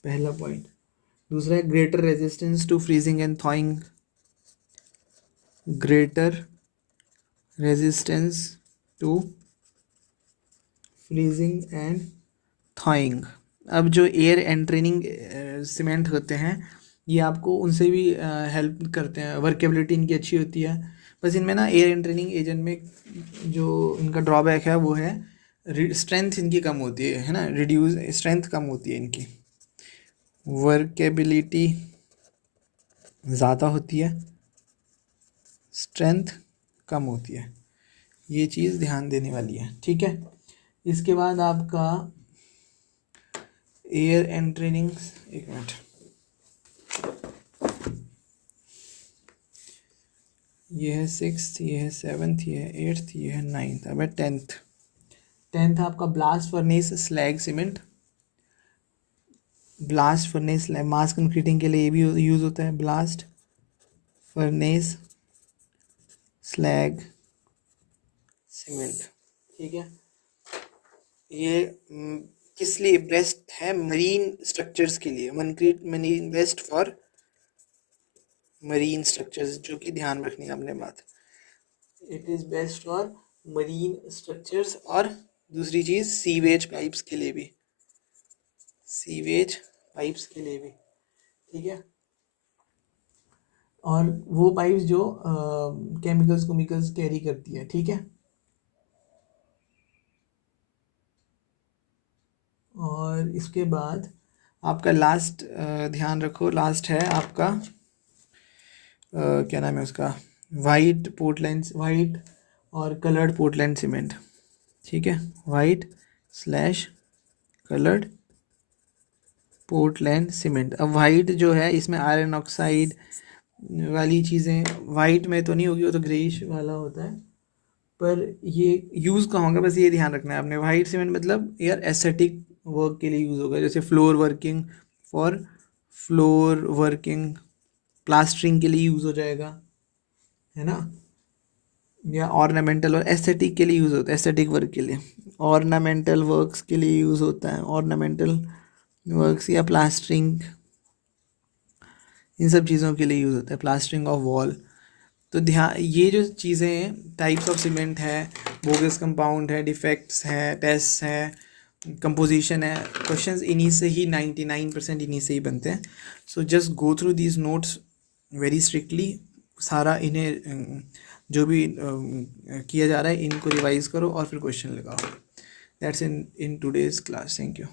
पहला पॉइंट। दूसरा है greater resistance to freezing and thawing, greater resistance to freezing and thawing. अब जो air entraining cement होते हैं ये आपको उनसे भी हेल्प करते हैं, वर्केबिलिटी इनकी अच्छी होती है। बस इनमें ना एयर एंट्रेनिंग एजेंट में जो इनका ड्रॉबैक है वो है स्ट्रेंथ इनकी कम होती है ना, रिड्यूस स्ट्रेंथ कम होती है इनकी, वर्केबिलिटी ज़्यादा होती है, स्ट्रेंथ कम होती है। ये चीज़ ध्यान देने वाली है, ठीक है। इसके बाद आपका एयर एंड ट्रेनिंग, एक मिनट, ये है 6th, ये है 7th, ये है 8th, ये है 9th। अब है 10th आपका blast furnace slag cement. Blast furnace mass concreting के लिए ये भी यूज़ होता है, ब्लास्ट फर्नेस स्लैग सीमेंट, ठीक है। ये किस लिए बेस्ट है? मरीन स्ट्रक्चर्स के लिए, marine best for marine structures, जो कि ध्यान रखनी है अपने बात। It is best for marine structures, और दूसरी चीज़ सीवेज पाइप्स के लिए भी, सीवेज पाइप्स के लिए भी, ठीक है। और वो पाइप्स जो केमिकल्स कैरी करती है, ठीक है। और इसके बाद आपका लास्ट ध्यान रखो, लास्ट है आपका क्या नाम है उसका, वाइट पोर्टलैंड, वाइट और कलर्ड पोर्टलैंड सीमेंट, ठीक है। White slash coloured Portland cement. अब वाइट जो है इसमें आयरन ऑक्साइड वाली चीज़ें वाइट में तो नहीं होगी, वो तो ग्रेइश वाला होता है, पर ये यूज़ कहाँ होगा बस ये ध्यान रखना है आपने। वाइट सीमेंट मतलब यार एस्थेटिक वर्क के लिए यूज़ होगा, जैसे floor working, for floor working, plastering के लिए यूज़ हो जाएगा, है ना, या ऑर्नामेंटल और एस्थेटिक के लिए यूज़ होता है, एस्थेटिक वर्क के लिए, ऑर्नामेंटल वर्क्स के लिए यूज़ होता है, ऑर्नामेंटल वर्क्स या प्लास्टरिंग, इन सब चीज़ों के लिए यूज़ होता है, प्लास्टरिंग ऑफ वॉल। तो ध्यान, ये जो चीज़ें हैं, टाइप्स ऑफ सीमेंट है, बोगस कंपाउंड है, डिफेक्ट्स हैं, टेस्ट है, कंपोजिशन है, क्वेश्चंस इन्हीं से ही 99% इन्हीं से ही बनते हैं। So just go through these notes very strictly, सारा इन्हें जो भी किया जा रहा है इनको रिवाइज करो और फिर क्वेश्चन लगाओ। That's in today's class. Thank you.